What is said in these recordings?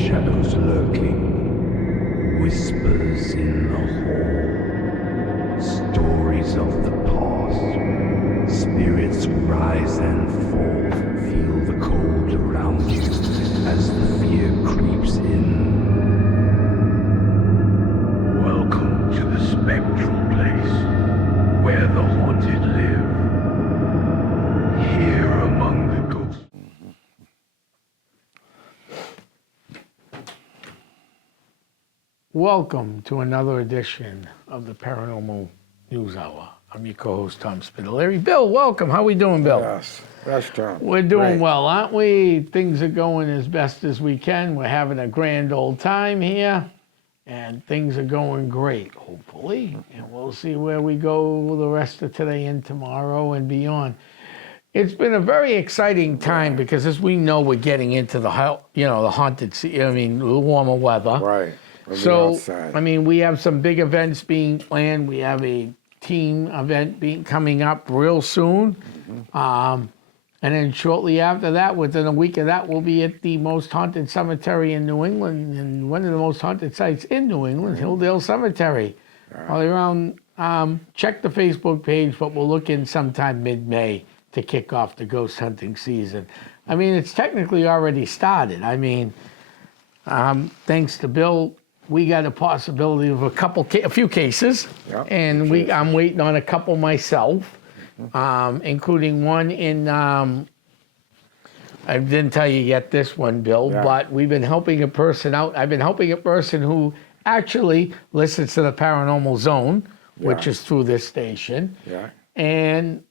shadows lurking, whispers in the hall, stories of the past. Spirits rise and fall, feel the cold around you as the fear creeps in. Welcome to the spectral place, where the haunted live, here among the ghosts. Welcome to another edition of the Paranormal News Hour. I'm your co-host, Tom Spitaleri. Bill, welcome. How we doing, Bill? Yes, that's Tom. We're doing Great. well, aren't we? Things are going as best as we can. We're having a grand old time here, and things are going great, hopefully. And we'll see where we go the rest of today and tomorrow and beyond. It's been a very exciting time because, as we know, we're getting into the haunted the warmer weather. Right. We'll be So, outside. I mean, we have some big events being planned. We have a team event coming up real soon. And then shortly after that, within a week of that, we'll be at the most haunted cemetery in New England, and one of the most haunted sites in New England, Hilldale Cemetery. Probably around, check the Facebook page, but we'll look in sometime mid-May to kick off the ghost hunting season. I mean, it's technically already started. I mean, thanks to Bill, we got a possibility of a few cases, Yep, and I'm waiting on a couple myself, including one in. I didn't tell you yet this one, Bill, but we've been helping a person out. I've been helping a person who actually listens to the Paranormal Zone, which is through this station, and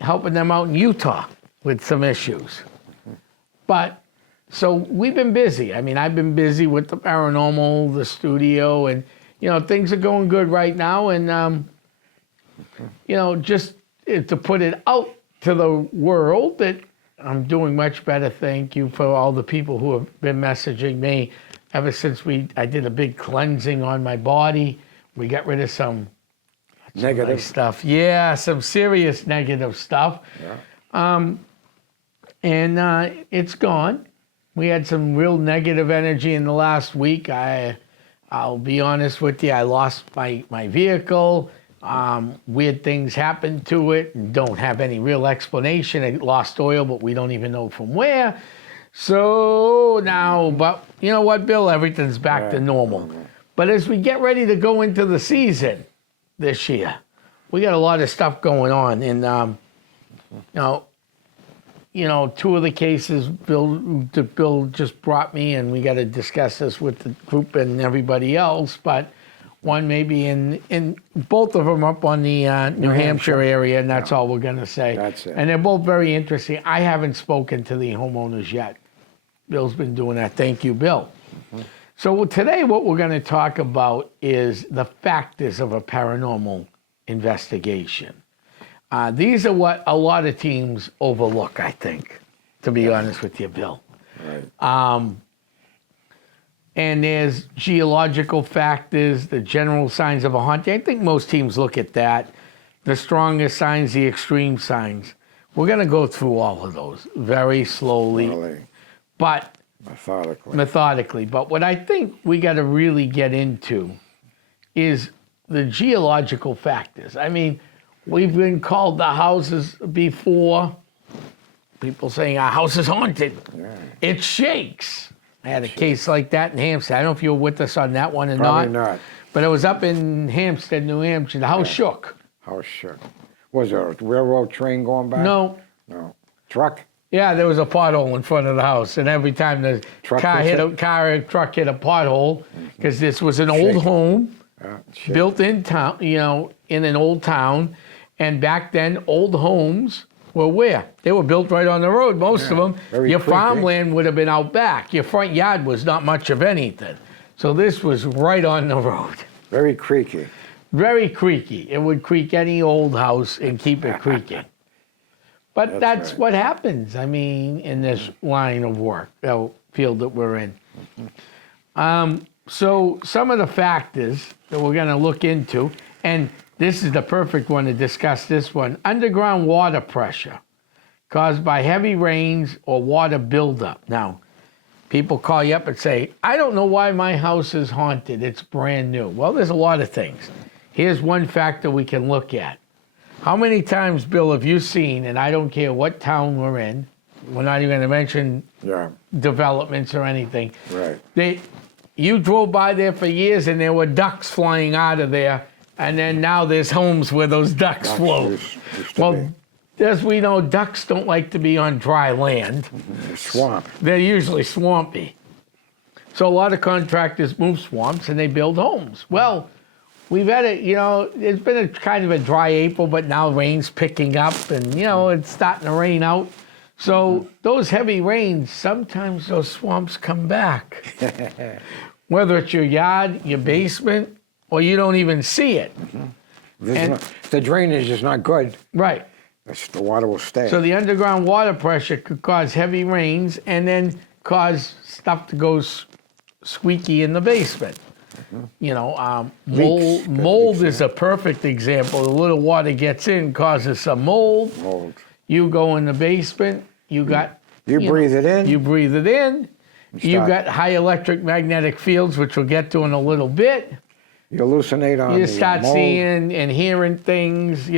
helping them out in Utah with some issues, but. So we've been busy. I mean, I've been busy with the paranormal, the studio, and, things are going good right now. And, just to put it out to the world that I'm doing much better. Thank you for all the people who have been messaging me ever since I did a big cleansing on my body. We got rid of some Negative stuff. Yeah, some serious negative stuff. And it's gone. We had some real negative energy in the last week. I'll be honest with you, I lost my vehicle. Weird things happened to it and don't have any real explanation. It lost oil, but we don't even know from where. So now, but you know what, Bill? Everything's back to normal. But as we get ready to go into the season this year, we got a lot of stuff going on. And, two of the cases Bill just brought me, and we got to discuss this with the group and everybody else. But one maybe in both of them up on the New Hampshire area, and that's all we're going to say. That's it. And they're both very interesting. I haven't spoken to the homeowners yet. Bill's been doing that. Thank you, Bill. So today what we're going to talk about is the factors of a paranormal investigation. These are what a lot of teams overlook, I think, to be honest with you, Bill. Right. And there's geological factors, the general signs of a haunting. I think most teams look at that. The strongest signs, the extreme signs. We're going to go through all of those very slowly, but methodically. But what I think we got to really get into is the geological factors. I mean, we've been called the houses before. People saying our house is haunted. It shakes. I had a case like that in Hampstead. I don't know if you were with us on that one or Probably not. But it was up in Hampstead, New Hampshire. The house shook. House shook. Was there a railroad train going by? No. Truck? Yeah, there was a pothole in front of the house, and every time the truck hit a pothole, because this was an old home, built in town, in an old town. And back then, old homes were where? They were built right on the road, most of them. Your farmland would have been out back. Your front yard was not much of anything. So this was right on the road. Very creaky. Very creaky. It would creak any old house and keep it creaking. But that's what happens, I mean, in this line of work, field that we're in. So some of the factors that we're going to look into, and this is the perfect one to discuss this one. Underground water pressure caused by heavy rains or water buildup. Now, people call you up and say, I don't know why my house is haunted. It's brand new. Well, there's a lot of things. Here's one factor we can look at. How many times, Bill, have you seen, and I don't care what town we're in, we're not even going to mention developments or anything. Right. You drove by there for years and there were ducks flying out of there, and then now there's homes where those ducks float. Used to Well, be. as we know, ducks don't like to be on dry land. Swamp. They're usually swampy. So a lot of contractors move swamps and they build homes. Well, we've had it's been a kind of a dry April, but now rain's picking up and, it's starting to rain out. So those heavy rains, sometimes those swamps come back. Whether it's your yard, your basement, or you don't even see it. The drainage is not good. Right. The water will stay. So the underground water pressure could cause heavy rains and then cause stuff to go squeaky in the basement. Mold is a perfect example. The little water gets in, causes some mold. You go in the basement, you got... You breathe it in. You breathe it in. You got high electric magnetic fields, which we'll get to in a little bit. You hallucinate on You the start mold. seeing and hearing things,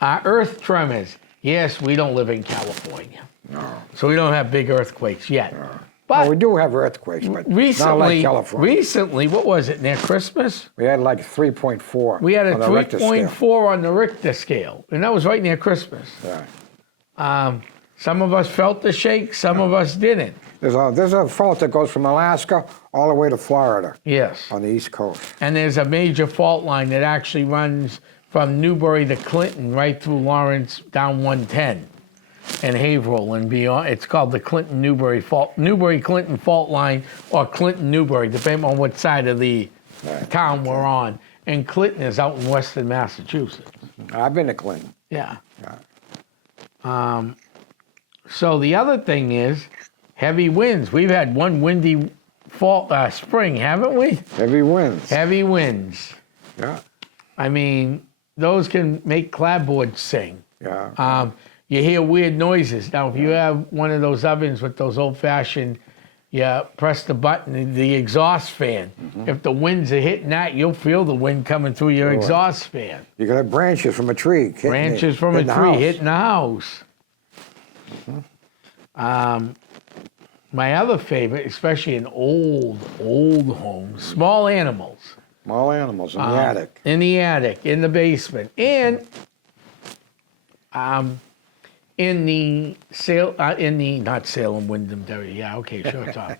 Earth tremors. Yes, we don't live in California. No. So we don't have big earthquakes yet. No. But Well, we do have earthquakes, but not like California. Recently, what was it, near Christmas? We had like 3.4. We had a on the Richter scale. 3.4 on the Richter scale, and that was right near Christmas. Yeah. Some of us felt the shake, some of us didn't. There's a fault that goes from Alaska all the way to Florida Yes. on the East Coast. And there's a major fault line that actually runs from Newbury to Clinton, right through Lawrence, down 110, and Haverhill and beyond. It's called the Clinton-Newbury fault, Newbury-Clinton fault line, or Clinton-Newbury, depending on what side of the town we're on. And Clinton is out in western Massachusetts. I've been to Clinton. Yeah. Yeah. So the other thing is heavy winds. We've had one windy spring, haven't we? Heavy winds. Heavy winds. Yeah. I mean, those can make clapboards sing. Yeah. You hear weird noises. Now, if you have one of those ovens with those old-fashioned, you press the button, the exhaust fan. If the winds are hitting that, you'll feel the wind coming through your exhaust fan. You could have branches from a tree. Branches from a tree hitting the house. My other favorite, especially in old homes, small animals. Small animals in the attic. In the attic, in the basement, and in the not Salem, Wyndham, Derry. Yeah, okay, sure, Tom.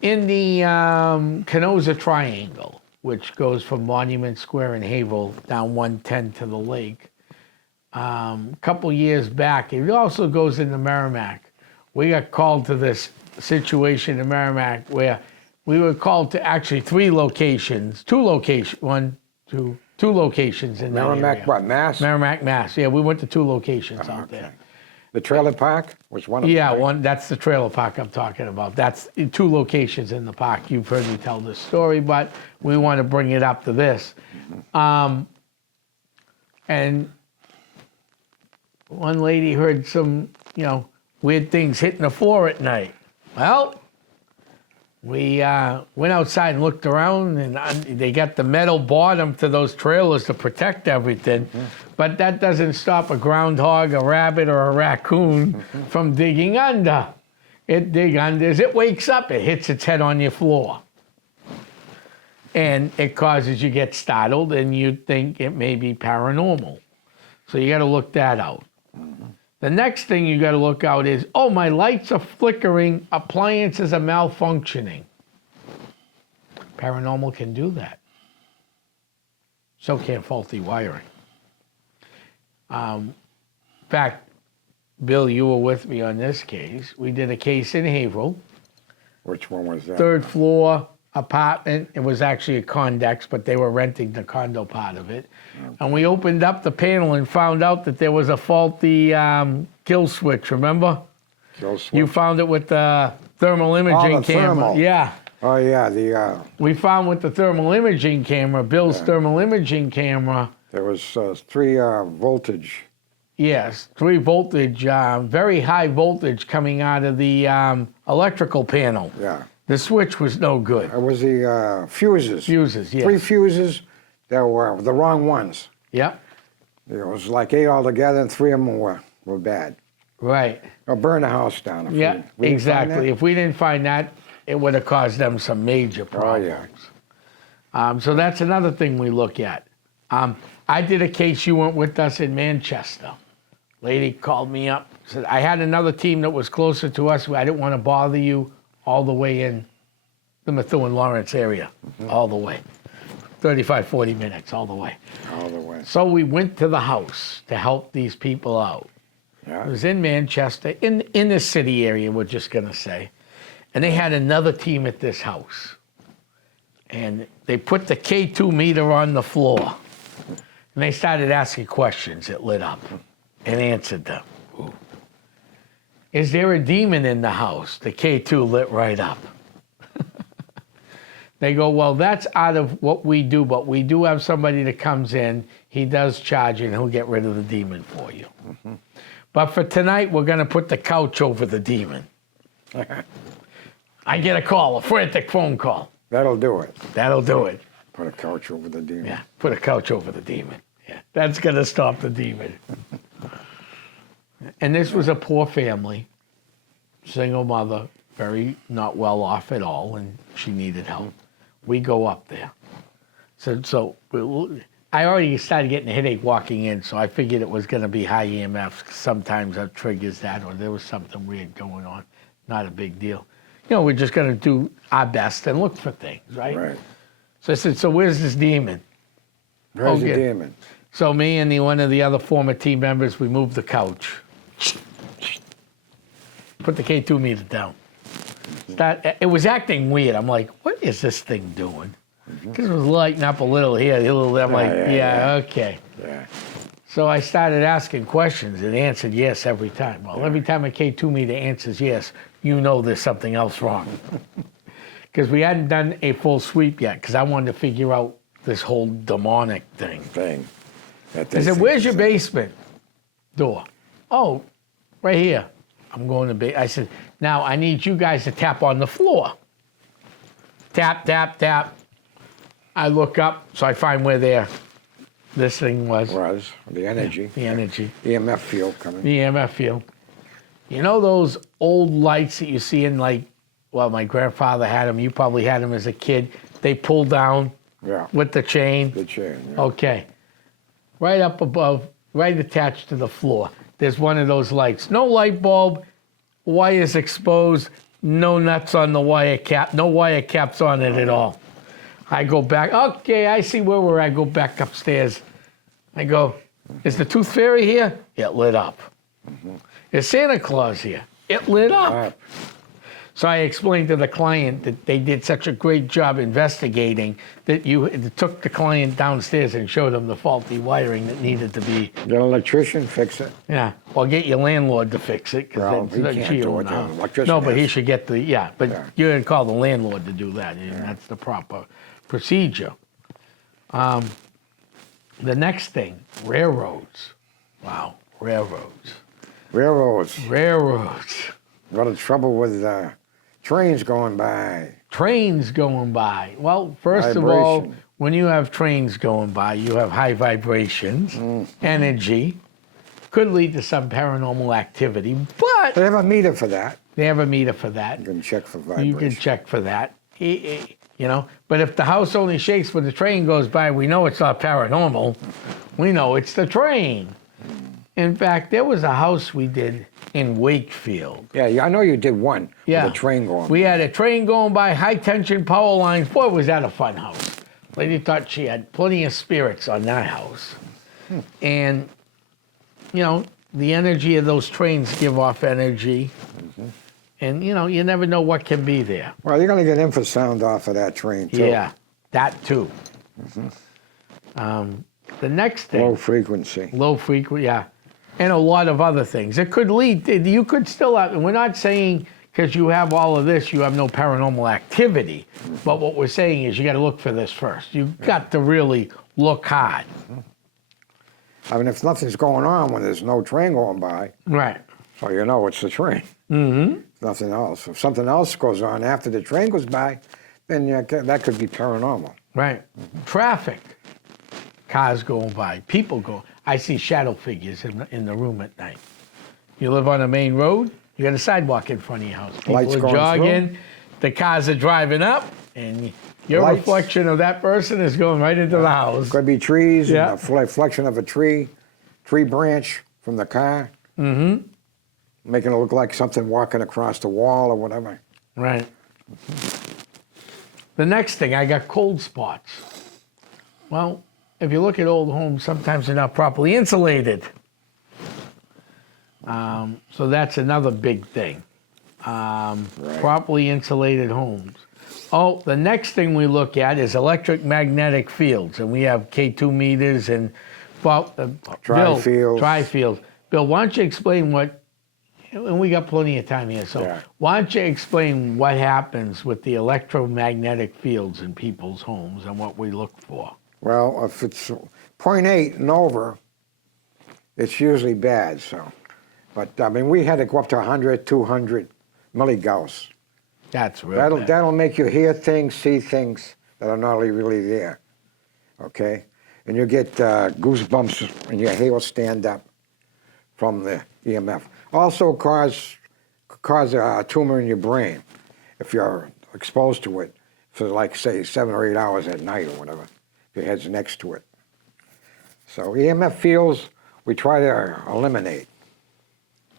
In the Canosa Triangle, which goes from Monument Square in Haverhill down 110 to the lake. A couple years back, it also goes into Merrimack. We got called to this situation in Merrimack where we were called to actually two locations in Merrimack, that area. what, Mass? Merrimack, Mass. Yeah, we went to two locations out there. The trailer park was one of them. Yeah, right? one. That's the trailer park I'm talking about. That's two locations in the park. You've heard me tell this story, but we want to bring it up to this. And one lady heard some, weird things hitting the floor at night. Well, we went outside and looked around, and they got the metal bottom to those trailers to protect everything. But that doesn't stop a groundhog, a rabbit, or a raccoon from digging under. It dig under. As it wakes up, it hits its head on your floor. And it causes you to get startled, and you think it may be paranormal. So you got to look that out. The next thing you got to look out is, oh, my lights are flickering, appliances are malfunctioning. Paranormal can do that. So can faulty wiring. In fact, Bill, you were with me on this case. We did a case in Haverhill. Which one was that? Third floor apartment. It was actually a condex, but they were renting the condo part of it. Okay. And we opened up the panel and found out that there was a faulty kill switch, remember? Kill switch. You found it with the thermal imaging camera. Thermal. Yeah. Oh, yeah. We found with the thermal imaging camera, Bill's thermal imaging camera. There was 3 voltage Yes, 3 voltage, very high voltage coming out of the electrical panel. Yeah. The switch was no good. It was the fuses. Fuses, yes. 3 fuses that were the wrong ones. Yep, It was like 8 altogether, and 3 of them were bad. right. Or burn the house down. If Yeah, we didn't find exactly. that. If we didn't find that, it would have caused them some major problems. So that's another thing we look at. I did a case, you went with us in Manchester. Lady called me up, said, I had another team that was closer to us. I didn't want to bother you all the way in the Methuen-Lawrence area, all the way. 35, 40 minutes, all the way. All the way. So we went to the house to help these people out. Yeah. It was in Manchester, in the city area, we're just going to say. And they had another team at this house. And they put the K2 meter on the floor. And they started asking questions. It lit up and answered them. Is there a demon in the house? The K2 lit right up. They go, well, that's out of what we do, but we do have somebody that comes in. He does charge you, and he'll get rid of the demon for you. But for tonight, we're going to put the couch over the demon. I get a call, a frantic phone call. That'll do it. That'll do it. Put a couch over the demon. Yeah, put a couch over the demon. Yeah, that's going to stop the demon. And this was a poor family, single mother, very not well off at all, and she needed help. We go up there. I already started getting a headache walking in, so I figured it was going to be high EMF. Sometimes that triggers that, or there was something weird going on. Not a big deal. You know, we're just going to do our best and look for things, right? Right. So I said, so where's this demon? Where's the good. demon? So me and one of the other former team members, we moved the couch. Put the K2 meter down. It was acting weird. I'm like, what is this thing doing? Because it was lighting up a little here, a little there. I'm like, yeah, okay. Yeah. So I started asking questions. It answered yes every time. Well, every time a K2 meter answers yes, you know there's something else wrong. Because we hadn't done a full sweep yet, because I wanted to figure out this whole demonic thing. I said, where's your basement door? Oh, right here. I'm going to I said, now I need you guys to tap on the floor. Tap, tap, tap. I look up, so I find where this thing was. The energy. The energy. EMF field coming. The EMF field. You know those old lights that you see in, like, well, my grandfather had them. You probably had them as a kid. They pull down with the chain. The chain, yeah. Okay. Right up above, right attached to the floor, there's one of those lights. No light bulb, wires exposed, no nuts on the wire cap, no wire caps on it at all. I go back, okay, I see where we're at. I go back upstairs. I go, is the Tooth Fairy here? It lit up. Is Santa Claus here? It lit up. So I explained to the client that they did such a great job investigating that it took the client downstairs and showed them the faulty wiring that needed to be. Get an electrician, fix it. Yeah, well, get your landlord to fix it. Well, he can't do it. The electrician No, but he has. should get but you're going to call the landlord to do that. And that's the proper procedure. The next thing, railroads. Wow, railroads. Railroads. Railroads. Got in trouble with trains going by. Trains going by. Well, first of all, Vibration. when you have trains going by, you have high vibrations, energy, could lead to some paranormal activity, but They have a meter for that. they have a meter for that. You can check for vibration. You can check for that. You know, but if the house only shakes when the train goes by, we know it's not paranormal. We know it's the train. In fact, there was a house we did in Wakefield. Yeah, I know you did one with a train going We by. had a train going by, high tension power lines. Boy, was that a fun house. Lady thought she had plenty of spirits on that house. And, you know, the energy of those trains give off energy. And, you know, you never know what can be there. Well, you're going to get infrasound off of that train, too. Yeah, that too. The next thing. Low frequency. Low frequency, yeah. And a lot of other things. It could lead, you could still have, we're not saying because you have all of this, you have no paranormal activity. But what we're saying is you got to look for this first. You've got to really look hard. I mean, if nothing's going on when there's no train going by, Right. so you know it's the train. Mm-hmm. Nothing else. If something else goes on after the train goes by, then that could be paranormal. Right. Traffic. Cars going by. People go. I see shadow figures in the room at night. You live on a main road, you got a sidewalk in front of your house. People Lights are going jogging, through. the cars are driving up, and your Lights. reflection of that person is going right into the house. Could be trees, Yeah. and a reflection of a tree branch from the car. Mm-hmm. Making it look like something walking across the wall or whatever. Right. The next thing, I got cold spots. Well, if you look at old homes, sometimes they're not properly insulated. So that's another big thing. Properly insulated homes. Oh, the next thing we look at is electromagnetic fields, and we have K2 meters and Tri-fields. Tri-fields. Bill, why don't you explain what? And we got plenty of time here, so Yeah. why don't you explain what happens with the electromagnetic fields in people's homes and what we look for? Well, if it's 0.8 and over, it's usually bad. So, but I mean, we had to go up to 100, 200 milligauss. That's real bad. That'll make you hear things, see things that are not really there. Okay, and you get goosebumps and your hair will stand up from the EMF. Also cause a tumor in your brain if you're exposed to it for like say 7 or 8 hours at night or whatever. If your head's next to it. So EMF fields we try to eliminate.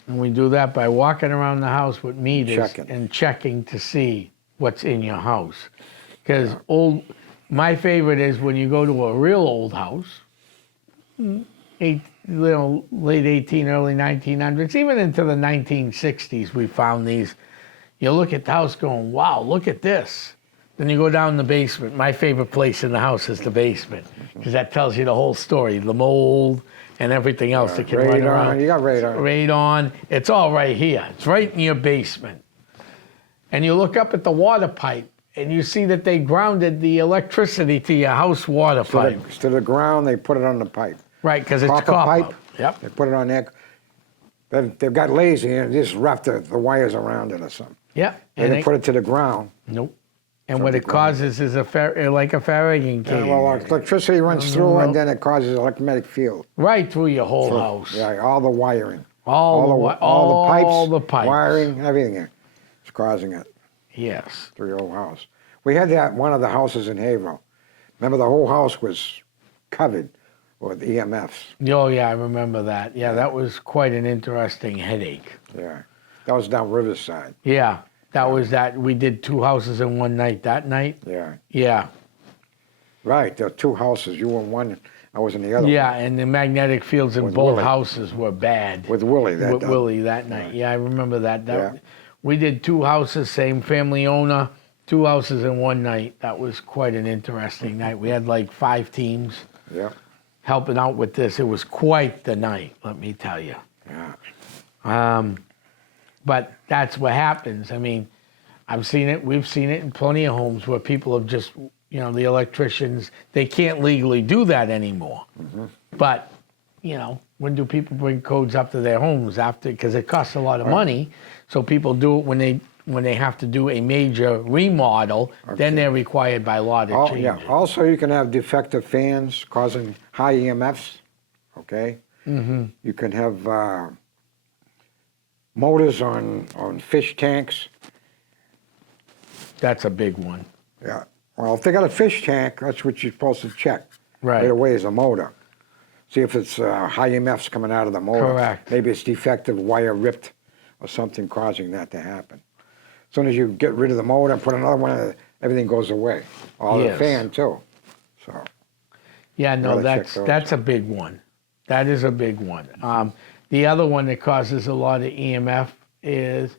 And we do that by walking around the house with meters Checking. and checking to see what's in your house. Because my favorite is when you go to a real old house, late 18, early 1900s, even into the 1960s, we found these. You look at the house going, wow, look at this. Then you go down the basement. My favorite place in the house is the basement because that tells you the whole story, the mold and everything else that can run around. You got radar. Radon. It's all right here. It's right in your basement. And you look up at the water pipe and you see that they grounded the electricity to your house water pipe. To the ground, they put it on the pipe. Right, because it's Copper copper. pipe. Yep. They put it on there. Then they've got lazy and just wrap the wires around it or something. Yep. And they put it to the ground. Nope. And what it causes is like a Faraday cage. Well, electricity runs through and then it causes electromagnetic field. Right through your whole house. Yeah, all the wiring. All the pipes. Wiring, everything is causing it Yes. through your whole house. We had that one of the houses in Haverhill. Remember, the whole house was covered with EMFs. Oh, yeah, I remember that. Yeah, that was quite an interesting headache. Yeah, that was down Riverside. Yeah, that was that. We did 2 houses in one night that night. Yeah, Yeah. right. There were 2 houses. You were in one, I was in the other. Yeah, and the magnetic fields in With both Willie. houses were bad. With Willie that With day. Willie that night. Yeah, I remember that. Yeah. We did 2 houses, same family owner, 2 houses in one night. That was quite an interesting night. We had like 5 teams Yeah, helping out with this. It was quite the night, let me tell you. yeah. But that's what happens. I mean, I've seen it. We've seen it in plenty of homes where people have just, the electricians, they can't legally do that anymore. Mm-hmm. But, when do people bring codes up to their homes after? Because it costs a lot of money. So people do it when they have to do a major remodel. Then they're required by law to change Yeah. it. Also, you can have defective fans causing high EMFs. Okay. Mm-hmm. You can have motors on fish tanks. That's a big one. Yeah. Well, if they got a fish tank, that's what you're supposed to check. Right. Away is a motor. See if it's high EMFs coming out of the motor. Correct. Maybe it's defective, wire ripped, or something causing that to happen. As soon as you get rid of the motor and put another one in, everything goes away. All Yes. the fan too. So. Yeah, no, Gotta check those. that's a big one. That is a big one. The other one that causes a lot of EMF is,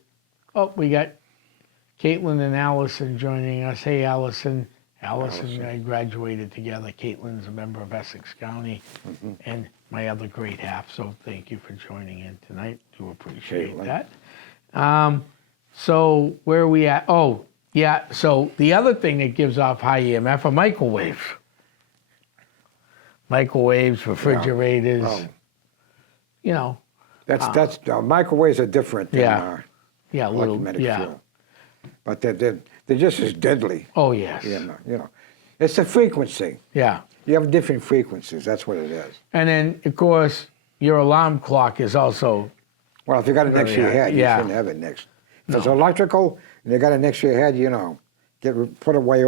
we got Caitlin and Allison joining us. Hey, Allison. Allison and I graduated together. Caitlin's a member of Essex County and my other great half. So thank you for joining in tonight. Do appreciate Caitlin. that. So where are we at? Oh, yeah. So the other thing that gives off high EMF, a microwave. Microwaves, refrigerators. Oh. You know, That's microwaves are different than yeah, little, electromagnetic yeah. field, but they're just as deadly. Oh yes. It's the frequency. Yeah. You have different frequencies. That's what it is. And then of course your alarm clock is also. Well, if you got it next to your head, you shouldn't have it next. If it's electrical and you got it next to your head, put it away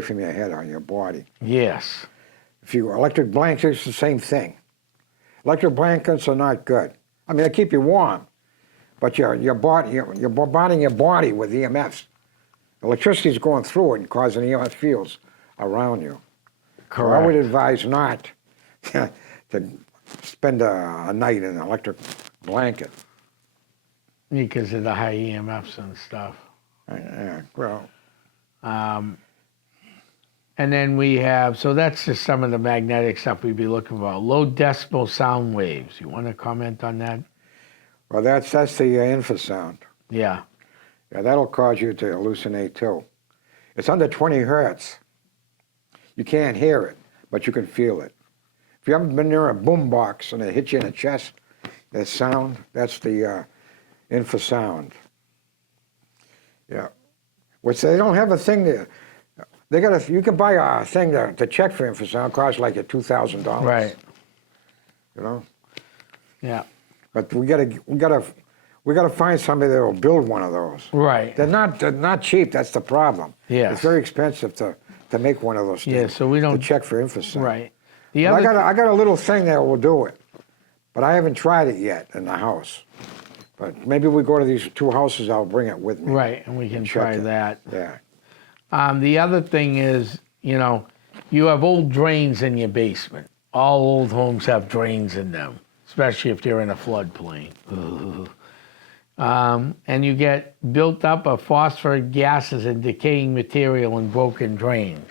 from your head on your body. Yes. If you electric blankets, it's the same thing. Electric blankets are not good. I mean, they keep you warm, but you're bombarding your body with EMFs. Electricity is going through it and causing EMF fields around you. So I would advise not to spend a night in an electric blanket. Because of the high EMFs and stuff. Well, and then we have, so that's just some of the magnetic stuff we'd be looking for. Low decibel sound waves. You want to comment on that? well, that's the infrasound. Yeah. Yeah, that'll cause you to hallucinate too. It's under 20 hertz. You can't hear it, but you can feel it. If you haven't been near a boom box and it hits you in the chest, that sound, that's the infrasound. Yeah. Which they don't have a thing there. You can buy a thing to check for infrasound, costs like $2,000. Right. You know? Yeah. But we gotta find somebody that will build one of those. Right. They're not cheap, that's the problem. Yes. It's very expensive to make one of those things. Yeah, so we don't to check for infrasound. Right. I got a little thing that will do it, but I haven't tried it yet in the house. But maybe we go to these two houses, I'll bring it with me. Right, and we can try that. Yeah. The other thing is, you have old drains in your basement. All old homes have drains in them, especially if they're in a floodplain. And you get built up of phosphoric gases and decaying material in broken drains.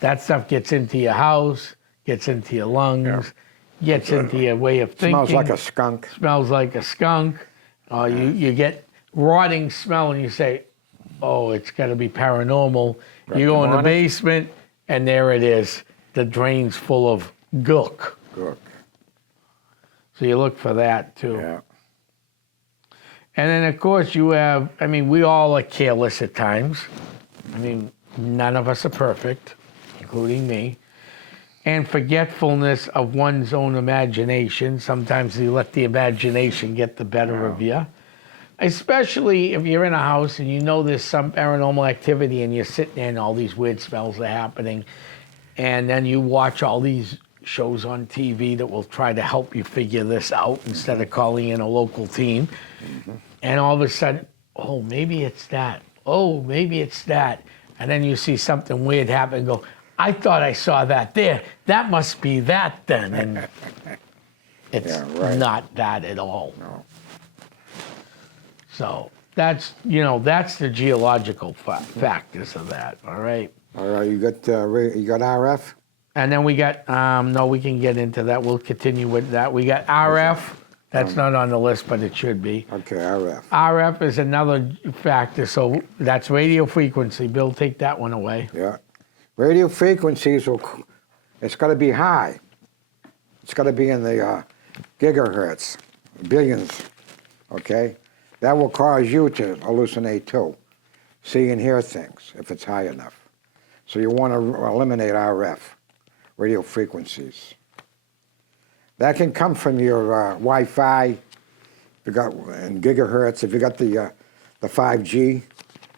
That stuff gets into your house, gets into your lungs, gets into your way of thinking. Smells like a skunk. Smells like a skunk. You get rotting smell and you say, oh, it's got to be paranormal. You go in the basement and there it is. The drain's full of gook. Good. So you look for that too. Yeah. And then of course we all are careless at times. None of us are perfect, including me. And forgetfulness of one's own imagination. Sometimes you let the imagination get the better of you. Especially if you're in a house and you know there's some paranormal activity and you're sitting there and all these weird smells are happening. And then you watch all these shows on TV that will try to help you figure this out instead of calling in a local team. Mm-hmm. And all of a sudden, oh, maybe it's that. Oh, maybe it's that. And then you see something weird happen and go, I thought I saw that there. That must be that then. And it's not that at all. No. So that's the geological factors of that, all right? All right, you got RF? And then we got, no, we can get into that. We'll continue with that. We got RF. That's not on the list, but it should be. Okay, RF. RF is another factor, so that's radio frequency. Bill, take that one away. Yeah. Radio frequencies, it's got to be high. It's got to be in the gigahertz, billions, okay? That will cause you to hallucinate too, see and hear things if it's high enough. So you want to eliminate RF, radio frequencies. That can come from your Wi-Fi, if you got in gigahertz. If you got the 5G,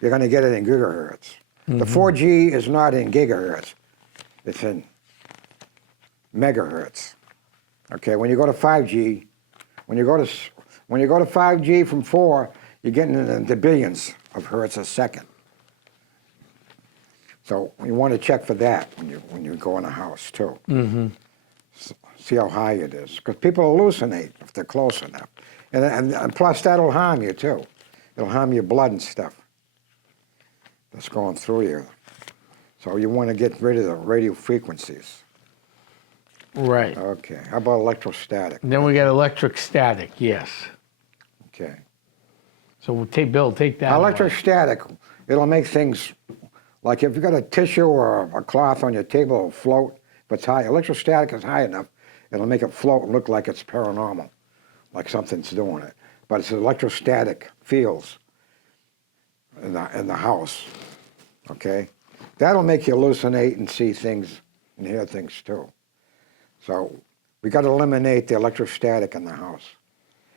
you're going to get it in gigahertz. Mm-hmm. The 4G is not in gigahertz; it's in megahertz. Okay, when you go to 5G, when you go to 5G from 4, you're getting into billions of hertz a second. So you want to check for that when you go in a house too. Mm-hmm. See how high it is, because people hallucinate if they're close enough, and plus that'll harm you too. It'll harm your blood and stuff that's going through you. So you want to get rid of the radio frequencies. Right. Okay. How about electrostatic? Then we got electric static. Yes. Okay. So we'll take that. Electrostatic, it'll make things like if you got a tissue or a cloth on your table, it'll float. If it's high, electrostatic is high enough, it'll make it float and look like it's paranormal, like something's doing it. But it's electrostatic fields in the house, okay? That'll make you hallucinate and see things and hear things too. So we got to eliminate the electrostatic in the house.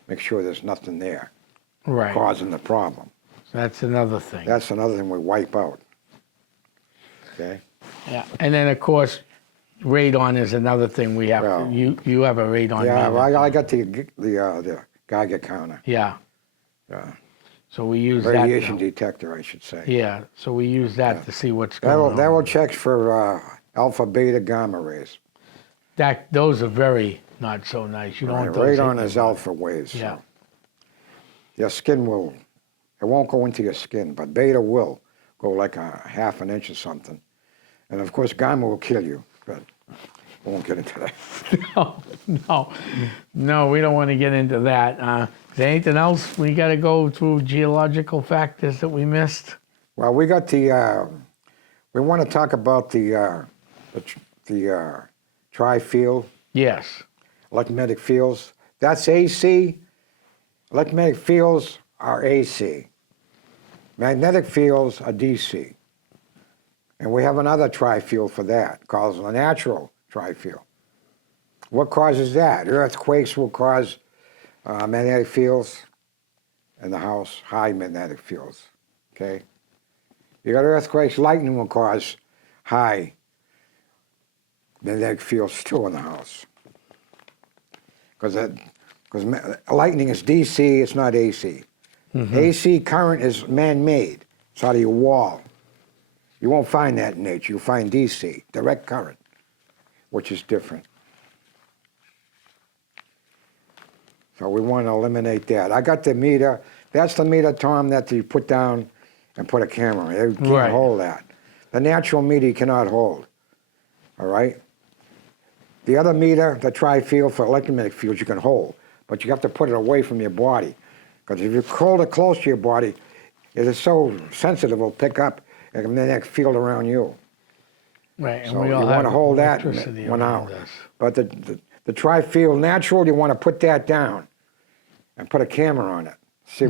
Make sure there's nothing there Right. causing the problem. That's another thing. That's another thing we wipe out. Okay? Yeah. And then, of course, radon is another thing we have. Well, You have a radon. Yeah, meter. well, I got the Geiger counter. Yeah. Yeah. So we use Radiation that. detector, I should say. Yeah. So we use that Yeah. to see what's going on. That will check for alpha, beta, gamma rays. Those are very not so nice. You don't Right, want those. radon hitting is your- alpha waves. Yeah. So your skin it won't go into your skin, but beta will go like a half an inch or something. And of course, gamma will kill you, but we won't get into that. No, we don't want to get into that. Is there anything else we got to go through geological factors that we missed? Well, we got we want to talk about the tri-field, Yes. electromagnetic fields. That's AC. Electromagnetic fields are AC. Magnetic fields are DC. And we have another tri-field for that, called a natural tri-field. What causes that? Earthquakes will cause magnetic fields in the house, high magnetic fields, okay? You got earthquakes, lightning will cause high magnetic fields too in the house. Because lightning is DC, it's not AC. AC current is man-made. It's out of your wall. You won't find that in nature. You'll find DC, direct current, which is different. So we want to eliminate that. I got the meter. That's the meter, Tom, that you put down and put a camera on. You can't Right. hold that. The natural meter you cannot hold. All right? The other meter, the tri-field for electromagnetic fields, you can hold. But you have to put it away from your body. Because if you hold it close to your body, it is so sensitive, it'll pick up a magnetic field around you. Right. And So we you all want have to hold that electricity one around out. us. But the tri-field natural, you want to put that down and put a camera on it. See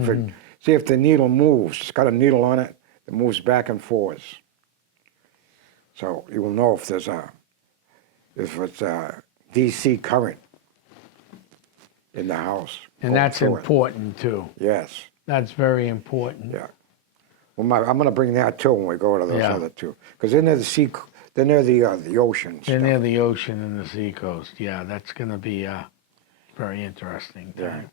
if the needle moves. It's got a needle on it that moves back and forth. So you will know if it's DC current in the house. And going that's through it. important too. Yes. That's very important. Yeah. Well, I'm going to bring that too when we go to those Yeah. other two, because they're near the sea. They're near the ocean. They're stuff. near the ocean and the seacoast. Yeah, that's going to be a very interesting Yeah. time.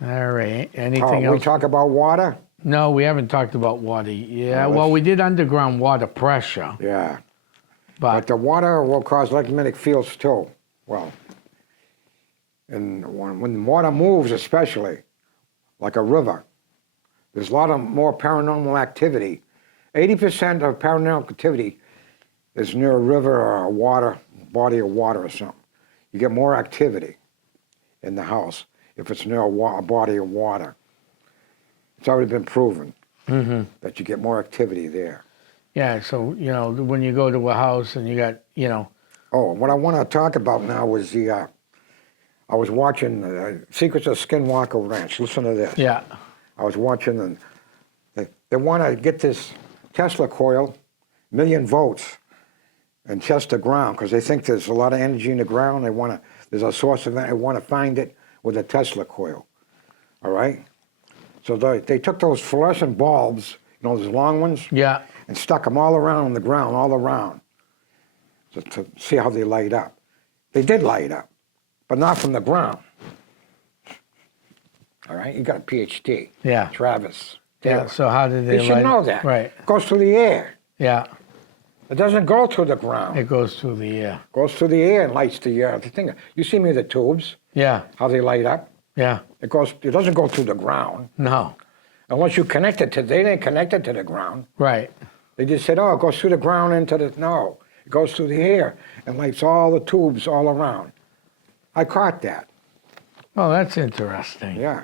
All right. Oh, Anything we else? talk about water. No, we haven't talked about water. Yeah, No, well, let's- we did underground water pressure, Yeah. But but the water will cause electromagnetic fields too. Well, and when water moves, especially like a river, there's a lot of more paranormal activity. 80% of paranormal activity is near a river or a body of water or something. You get more activity in the house if it's near a body of water. It's already been proven that you get more activity there. yeah, so, when you go to a house and you got, Oh, what I want to talk about now is I was watching Secrets of Skinwalker Ranch. Listen to this. yeah, I was watching, and they want to get this Tesla coil, 1,000,000 volts, and test the ground because they think there's a lot of energy in the ground. There's a source of energy. They want to find it with a Tesla coil. All right. So they took those fluorescent bulbs, those long ones, yeah, and stuck them all around the ground, all around, to see how they light up. They did light up, but not from the ground. All right, you got a PhD. yeah. Travis. Yeah, Taylor. so how did they You should light- know that. Right, It goes through the air. yeah, It doesn't go through the ground. it goes through the air. It goes through the air and lights the thing. You see me the tubes, Yeah, how they light up. yeah, It doesn't go through the ground no, unless you connect it to. They didn't connect it to the ground. right, They just said, oh, it goes through the ground into the. No, it goes through the air and lights all the tubes all around. I caught that. well, that's interesting. Yeah.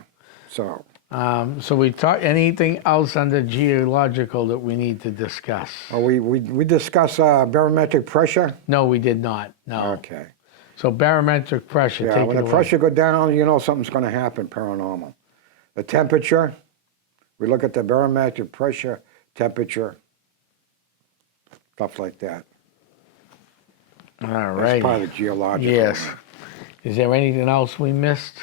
So So we talk. Anything else under geological that we need to discuss? Oh, we discuss barometric pressure. No, we did not. No. Okay. So barometric pressure. Yeah, take when it the away. pressure go down, you know something's going to happen paranormal. The temperature, we look at the barometric pressure, temperature, stuff like that. All That's right. part of geological. Yes. Is there anything else we missed?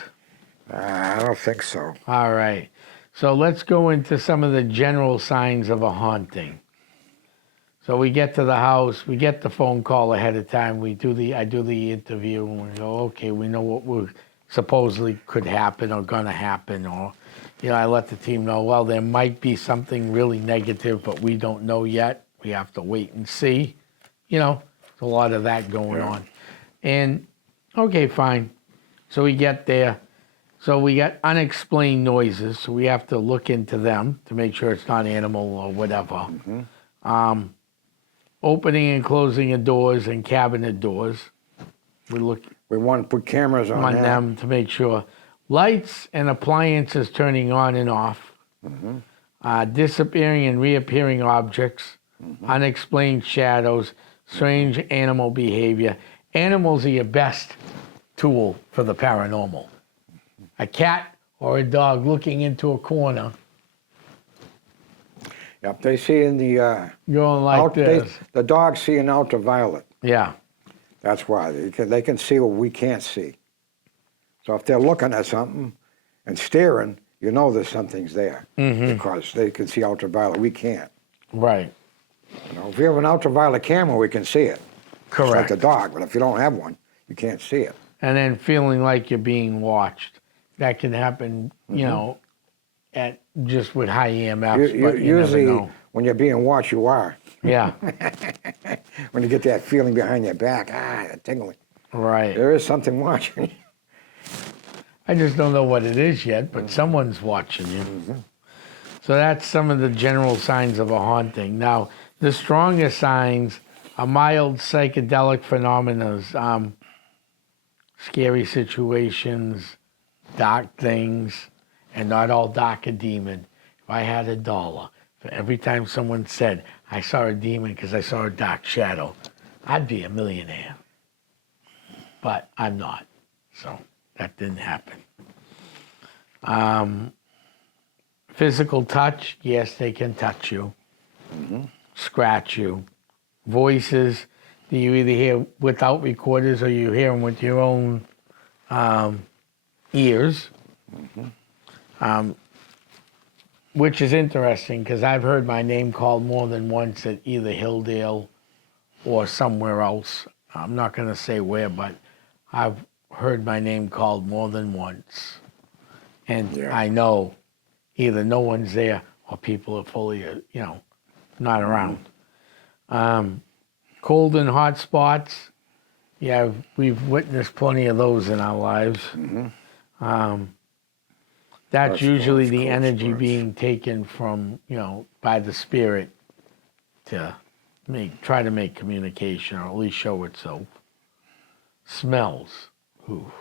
I don't think so. All right. So let's go into some of the general signs of a haunting. So we get to the house, we get the phone call ahead of time. I do the interview, and we go, okay, we know what we supposedly could happen or gonna happen, or I let the team know, well, there might be something really negative, but we don't know yet. We have to wait and see. There's a lot of that going on. And okay, fine. So we get there. So we got unexplained noises, so we have to look into them to make sure it's not animal or whatever. Opening and closing of doors and cabinet doors. We look We want to put cameras on that. them to make sure. Lights and appliances turning on and off. Disappearing and reappearing objects. Unexplained shadows. Strange animal behavior. Animals are your best tool for the paranormal. A cat or a dog looking into a corner, Yep, they see in the going like this. the dogs see in ultraviolet. Yeah, That's why they can see what we can't see. So if they're looking at something and staring, you know there's something's there because they can see ultraviolet. We can't. right. If you have an ultraviolet camera, we can see it. It's like Correct. the dog, but if you don't have one, you can't see it. And then feeling like you're being watched. That can happen, at just with high EMFs, but you Usually, never know. when you're being watched, you are. Yeah, When you get that feeling behind your back, that tingling. right. There is something watching you. I just don't know what it is yet, but someone's watching you. So that's some of the general signs of a haunting. Now, the strongest signs are mild psychedelic phenomena, scary situations, dark things, and not all dark a demon. If I had $1 for every time someone said, I saw a demon because I saw a dark shadow, I'd be a millionaire. But I'm not. So that didn't happen. Physical touch, yes, they can touch you, scratch you. Voices, do you either hear without recorders or you hear them with your own ears? Which is interesting because I've heard my name called more than once at either Hilldale or somewhere else. I'm not going to say where, but I've heard my name called more than once. And Yeah. I know either no one's there or people are fully, not around. Cold and hot spots. Yeah, we've witnessed plenty of those in our lives. That's Hot usually spots, the cold energy spots. being taken from, by the spirit to try to make communication or at least show itself. Smells. Ooh.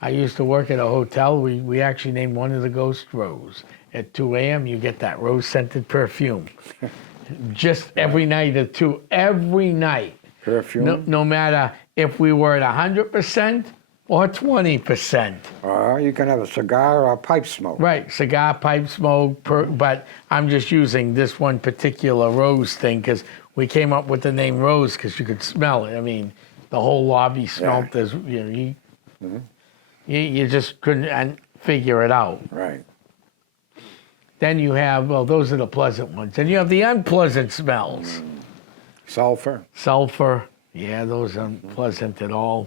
I used to work at a hotel. We actually named one of the ghosts Rose. At 2 a.m., you get that rose-scented perfume. Just every night at 2, every night. Perfume. No matter if we were at 100% or 20%. Or you can have a cigar or a pipe smoke. Right, cigar, pipe smoke, but I'm just using this one particular rose thing because we came up with the name Rose because you could smell it. I mean, the whole lobby smelled as, you just couldn't figure it out. Right. Then you have, those are the pleasant ones. Then you have the unpleasant smells. Sulfur. Sulfur, yeah, those aren't pleasant at all.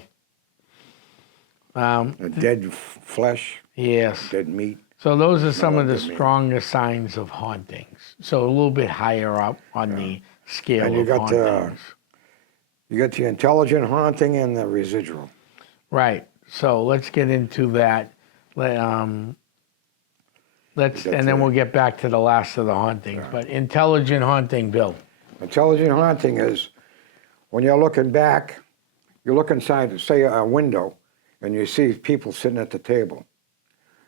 Dead flesh. Yes. Dead meat. So those are some of the Dead meat. strongest signs of hauntings. So a little bit higher up on the scale And you of got hauntings. You got the intelligent haunting and the residual. Right. So let's get into that. And then we'll get back to the last of the hauntings. But intelligent haunting, Bill. Intelligent haunting is when you're looking back, you look inside, say, a window, and you see people sitting at the table.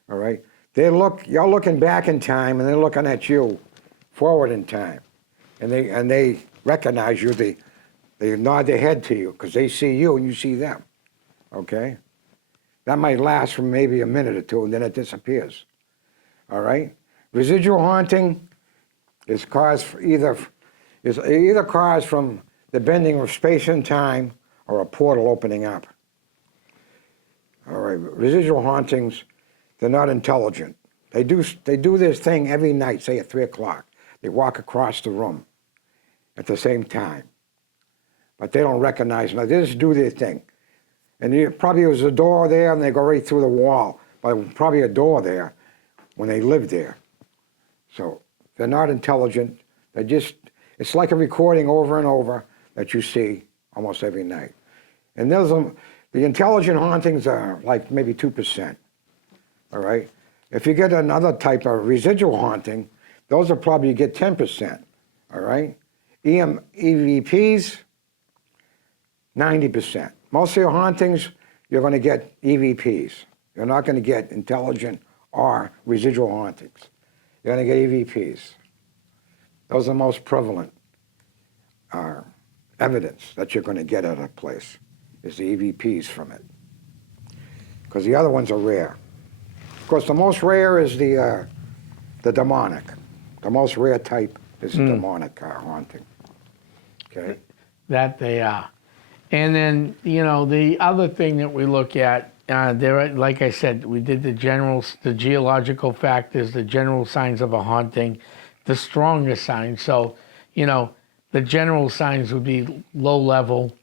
All right? You're looking back in time, and they're looking at you forward in time, and they recognize you. They nod their head to you because they see you and you see them. Okay, that might last for maybe a minute or two, and then it disappears. All right, residual haunting is either caused from the bending of space and time or a portal opening up. All right, residual hauntings, they're not intelligent. They do this thing every night, say at 3 o'clock. They walk across the room at the same time. But they don't recognize them. They just do their thing. And probably there was a door there and they go right through the wall. But probably a door there when they lived there. So they're not intelligent. It's like a recording over and over that you see almost every night. And the intelligent hauntings are like maybe 2%. All right? If you get another type of residual haunting, those will probably get 10%. All right? EVPs, 90%. Most of your hauntings, you're going to get EVPs. You're not going to get intelligent or residual hauntings. You're going to get EVPs. Those are the most prevalent evidence that you're going to get at a place, is the EVPs from it. Because the other ones are rare. Of course, the most rare is the demonic. The most rare type is the demonic haunting. Okay? That they are. And then, the other thing that we look at, like I said, we did the geological factors, the general signs of a haunting, the strongest signs. So, the general signs would be low level,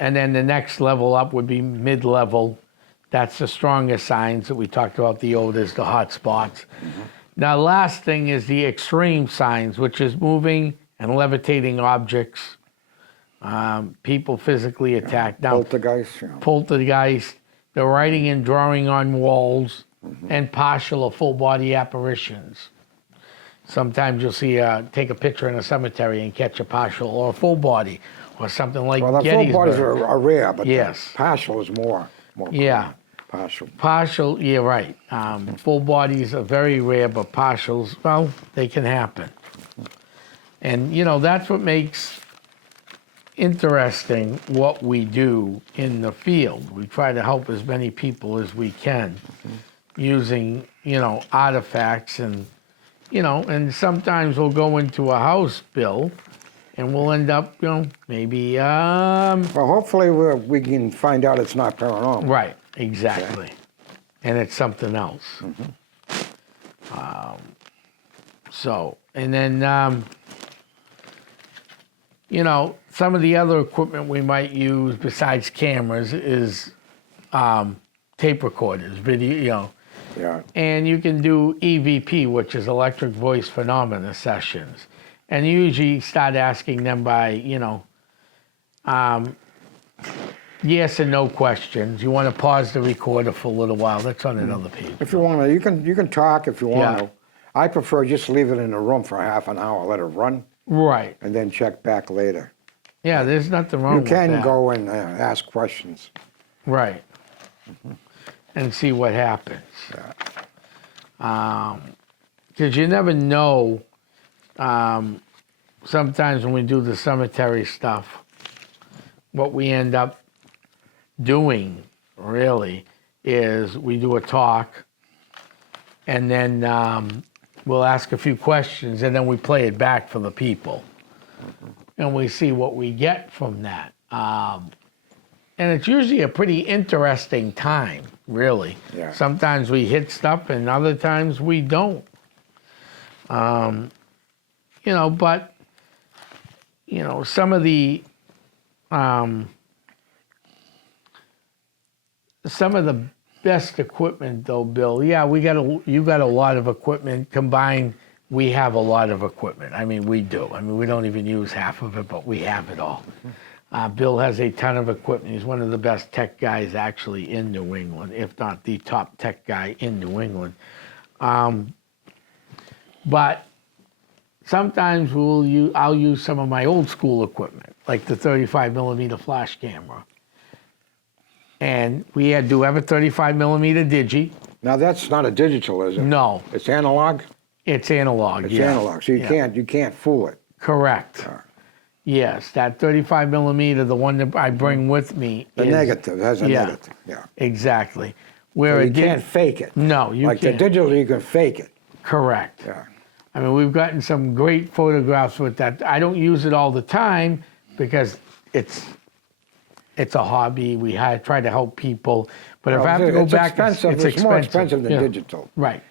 and then the next level up would be mid-level. That's the strongest signs that we talked about, the odors, the hot spots. Mm-hmm. Now, last thing is the extreme signs, which is moving and levitating objects, people physically attacked. Now, poltergeist, the writing and drawing on walls, and partial or full body apparitions. Sometimes you'll see take a picture in a cemetery and catch a partial or a full body or something like Gettysburg. Well, the full bodies are rare, but yes, the partial is more yeah. Partial. Partial, yeah, right. Full bodies are very rare, but partials, well, they can happen. And, that's what makes interesting what we do in the field. We try to help as many people as we can using, artifacts and, and sometimes we'll go into a house, Bill, and we'll end up, maybe... Well, hopefully we can find out it's not paranormal. Right, exactly. Okay. And it's something else. And then, some of the other equipment we might use besides cameras is tape recorders, video, Yeah. And you can do EVP, which is electric voice phenomena sessions. And you usually start asking them by, yes and no questions. You want to pause the recorder for a little while. That's on another page. If you want to, you can talk if you want to. I prefer just leave it in the room for half an hour, let it run. Right. And then check back later. Yeah, there's nothing wrong with that. You can go and ask questions. Right. And see what happens. Yeah. Because you never know, sometimes when we do the cemetery stuff, what we end up doing, really, is we do a talk, and then we'll ask a few questions, and then we play it back for the people. And we see what we get from that. And it's usually a pretty interesting time, really. Yeah. Sometimes we hit stuff, and other times we don't. But, some of the best equipment, though, Bill. Yeah, you got a lot of equipment. Combined, we have a lot of equipment. I mean, we do. I mean, we don't even use half of it, but we have it all. Bill has a ton of equipment. He's one of the best tech guys actually in New England, if not the top tech guy in New England. But sometimes I'll use some of my old school equipment, like the 35 millimeter flash camera. And do have a 35 millimeter digi, Now that's not a digital, is it? No, It's analog. it's analog. It's yeah. analog, so you can't fool it. Correct. Yes, that 35 millimeter, the one that I bring with me, The is negative has a negative. Yeah. exactly. So Where you it did, can't fake it. no, you Like can't. the digital, you can fake it. Correct. Yeah. I mean, we've gotten some great photographs with that. I don't use it all the time because it's a hobby. We try to help people, but if I have to go it's back, expensive. it's more expensive than Yeah. digital. Right.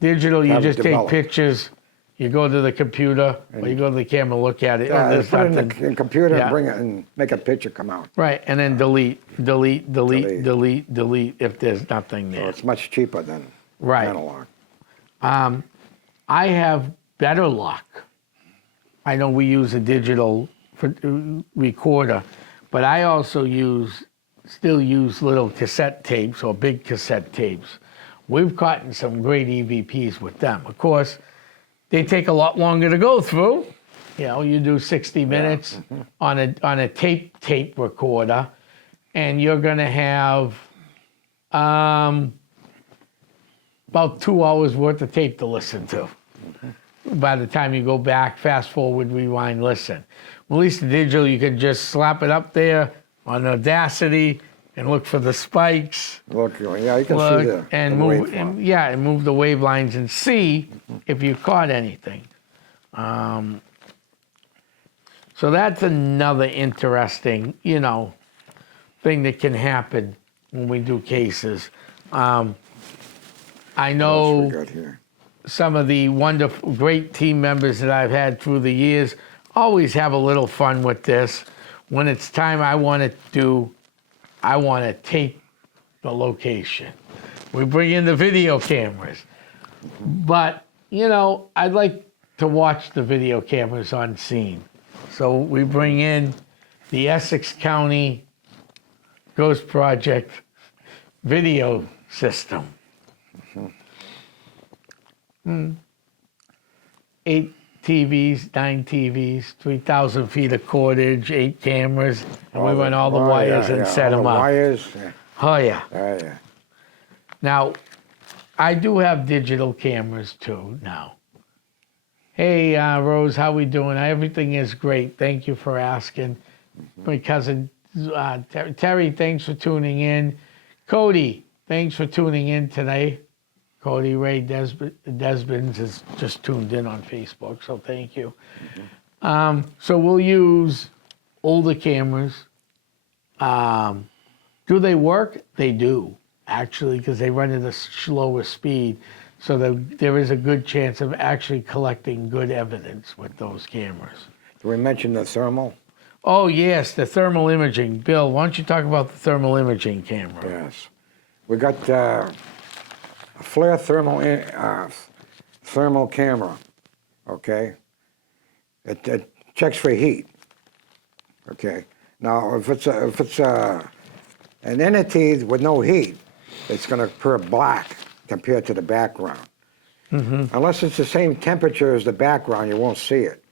Digital, you Have it just take developed. pictures. You go to the computer, or you go to the camera, look at it. Yeah, there's put it in nothing. the computer, Yeah. and bring it, and make a picture come out. Right, and then delete Delete. if there's nothing So there. it's much cheaper than Right. analog. I have better luck. I know we use a digital recorder, but I also still use little cassette tapes or big cassette tapes. We've gotten some great EVPs with them. Of course, they take a lot longer to go through. You know, you do 60 minutes on a tape recorder, and you're going to have about 2 hours worth of tape to listen to. By the time you go back, fast forward, rewind, listen. Well, at least the digital, you can just slap it up there on Audacity and look for the spikes. Look, yeah, you can Look see the and the move, waveform. and move the wave lines and see if you caught anything. So that's another interesting, thing that can happen when we do cases. I What else know we got here? some of the wonderful, great team members that I've had through the years always have a little fun with this. When it's time, I want to tape the location. We bring in the video cameras. But, I'd like to watch the video cameras on scene. So we bring in the Essex County Ghost Project video system. 8 TVs, 9 TVs, 3,000 feet of cordage, 8 cameras, and we run all the wires and set them up. Wires. Yeah. Oh, yeah. Yeah. Now, I do have digital cameras too now. Hey, Rose, how we doing? Everything is great. Thank you for asking. My cousin Terry, thanks for tuning in. Cody, thanks for tuning in today. Cody Ray Desmond has just tuned in on Facebook, so thank you. So we'll use older cameras. Do they work? They do, actually, because they run at a slower speed. So there is a good chance of actually collecting good evidence with those cameras. Did we mention the thermal? Oh, yes, the thermal imaging. Bill, why don't you talk about the thermal imaging camera? Yes. We got a flare thermal camera. Okay. It checks for heat. Okay. Now, if it's an entity with no heat, it's going to appear black compared to the background. Unless it's the same temperature as the background, you won't see it.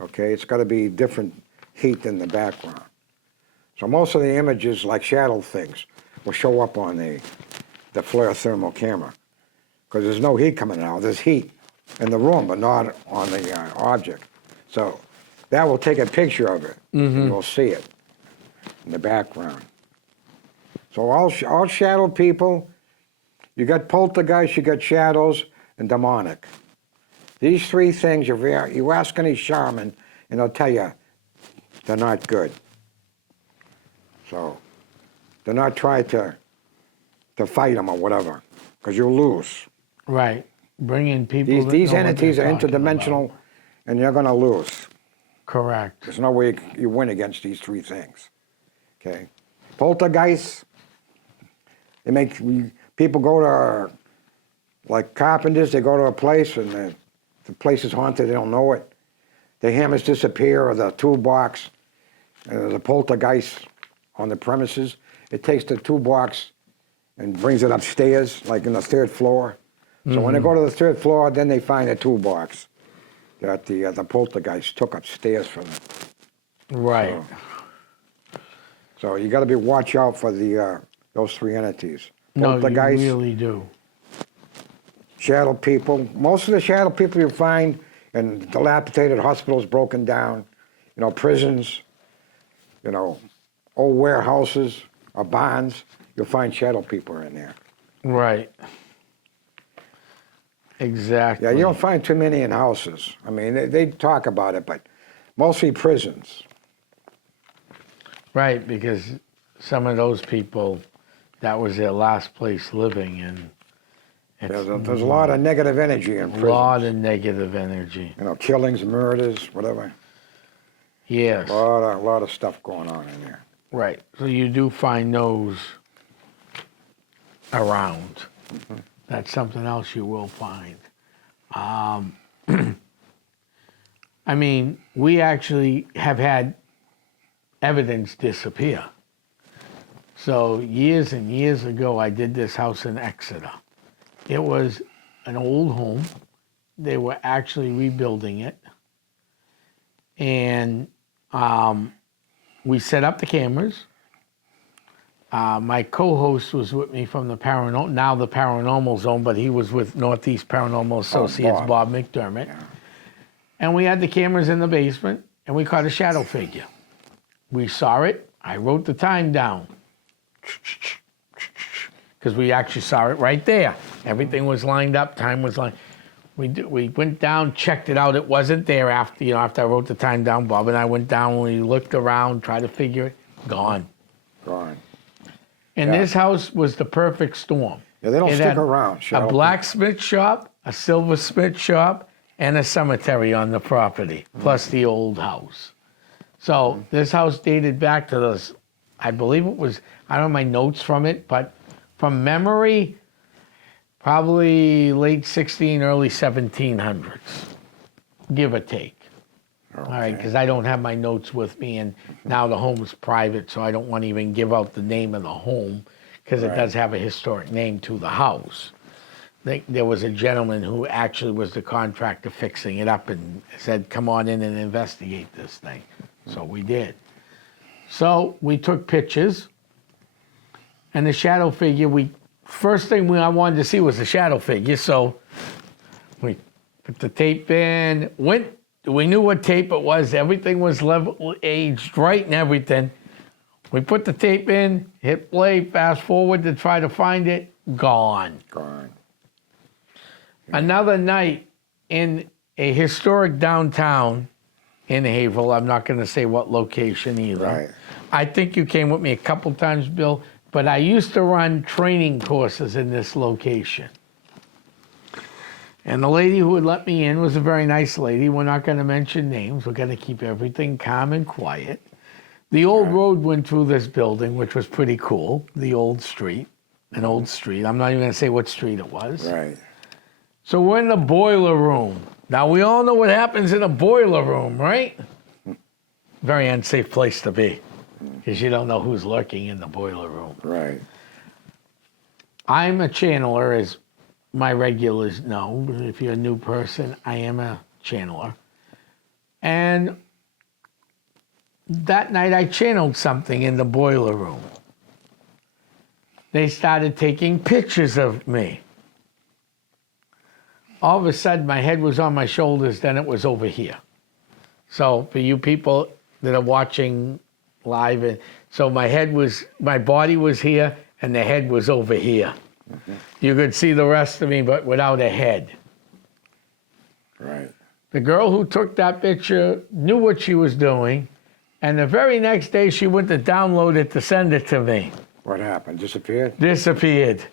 Okay, it's got to be different heat than the background. So most of the images, like shadow things, will show up on the flare thermal camera because there's no heat coming out. There's heat in the room, but not on the object. So that will take a picture of it, and you'll see it in the background. So all shadow people, you got poltergeist, you got shadows, and demonic. These 3 things, you ask any shaman, and they'll tell you they're not good. So they're not trying to fight them or whatever, because you'll lose. Right. Bring in people. These that know what entities they're are talking interdimensional, about. and you're going to lose. Correct. There's no way you win against these 3 things. Okay, poltergeists. They make people go to, like carpenters. They go to a place and the place is haunted. They don't know it. The hammers disappear or the toolbox. And there's a poltergeist on the premises. It takes the toolbox and brings it upstairs, like in the 3rd floor. So when they go to the 3rd floor, then they find a toolbox that the poltergeist took upstairs from them. Right. So you got to watch out for those 3 entities. No, Both the you guys, really do. shadow people. Most of the shadow people you find in dilapidated hospitals, broken down, prisons, old warehouses or barns, you'll find shadow people in there. Right. Exactly. Yeah, you don't find too many in houses. I mean, they talk about it, but mostly prisons. Right, because some of those people, that was their last place living, and it's There's a lot of negative energy in a prisons. lot of negative energy. Killings, murders, whatever. Yes. A lot of stuff going on in there. Right. So you do find those around. That's something else you will find. I mean, we actually have had evidence disappear. So years and years ago, I did this house in Exeter. It was an old home. They were actually rebuilding it. And we set up the cameras. My co-host was with me from the Paranormal Zone, but he was with Northeast Paranormal Associates, Bob McDermott. Yeah. And we had the cameras in the basement, and we caught a shadow figure. We saw it. I wrote the time down. Because we actually saw it right there. Everything was lined up, time was lined. We went down, checked it out. It wasn't there after I wrote the time down. Bob and I went down, we looked around, tried to figure it. Gone. Gone. And Yeah. this house was the perfect storm. Yeah, they don't It stick had around. A shadow blacksmith shop, a silversmith shop, and a cemetery on the property, plus the old house. So this house dated back to this, I believe it was, I don't have my notes from it, but from memory, probably late 16, early 1700s, give or take. people. All right, because I don't have my notes with me, and now the home is private, so I don't want to even give out the name of the home, because it Right. does have a historic name to the house. There was a gentleman who actually was the contractor fixing it up and said, come on in and investigate this thing. So we did. So we took pictures, and the shadow figure, first thing I wanted to see was the shadow figure, so we put the tape in, we knew what tape it was, everything was level, aged right and everything. We put the tape in, hit play, fast forward to try to find it, gone. Gone. Another night in a historic downtown in Haverhill, I'm not going to say what location either. Right. I think you came with me a couple times, Bill, but I used to run training courses in this location. And the lady who would let me in was a very nice lady. We're not going to mention names. We're going to keep everything calm and quiet. The old road went through this building, which was pretty cool. The old street, an old street. I'm not even going to say what street it was. Right. So we're in the boiler room. Now, we all know what happens in a boiler room, right? Very unsafe place to be, because you don't know who's lurking in the boiler room. Right. I'm a channeler, as my regulars know. If you're a new person, I am a channeler. And that night I channeled something in the boiler room. They started taking pictures of me. All of a sudden, my head was on my shoulders, then it was over here. So for you people that are watching live, so my body was here, and the head was over here. Mm-hmm. You could see the rest of me, but without a head. Right. The girl who took that picture knew what she was doing, and the very next day she went to download it to send it to me. What happened? Disappeared? Disappeared.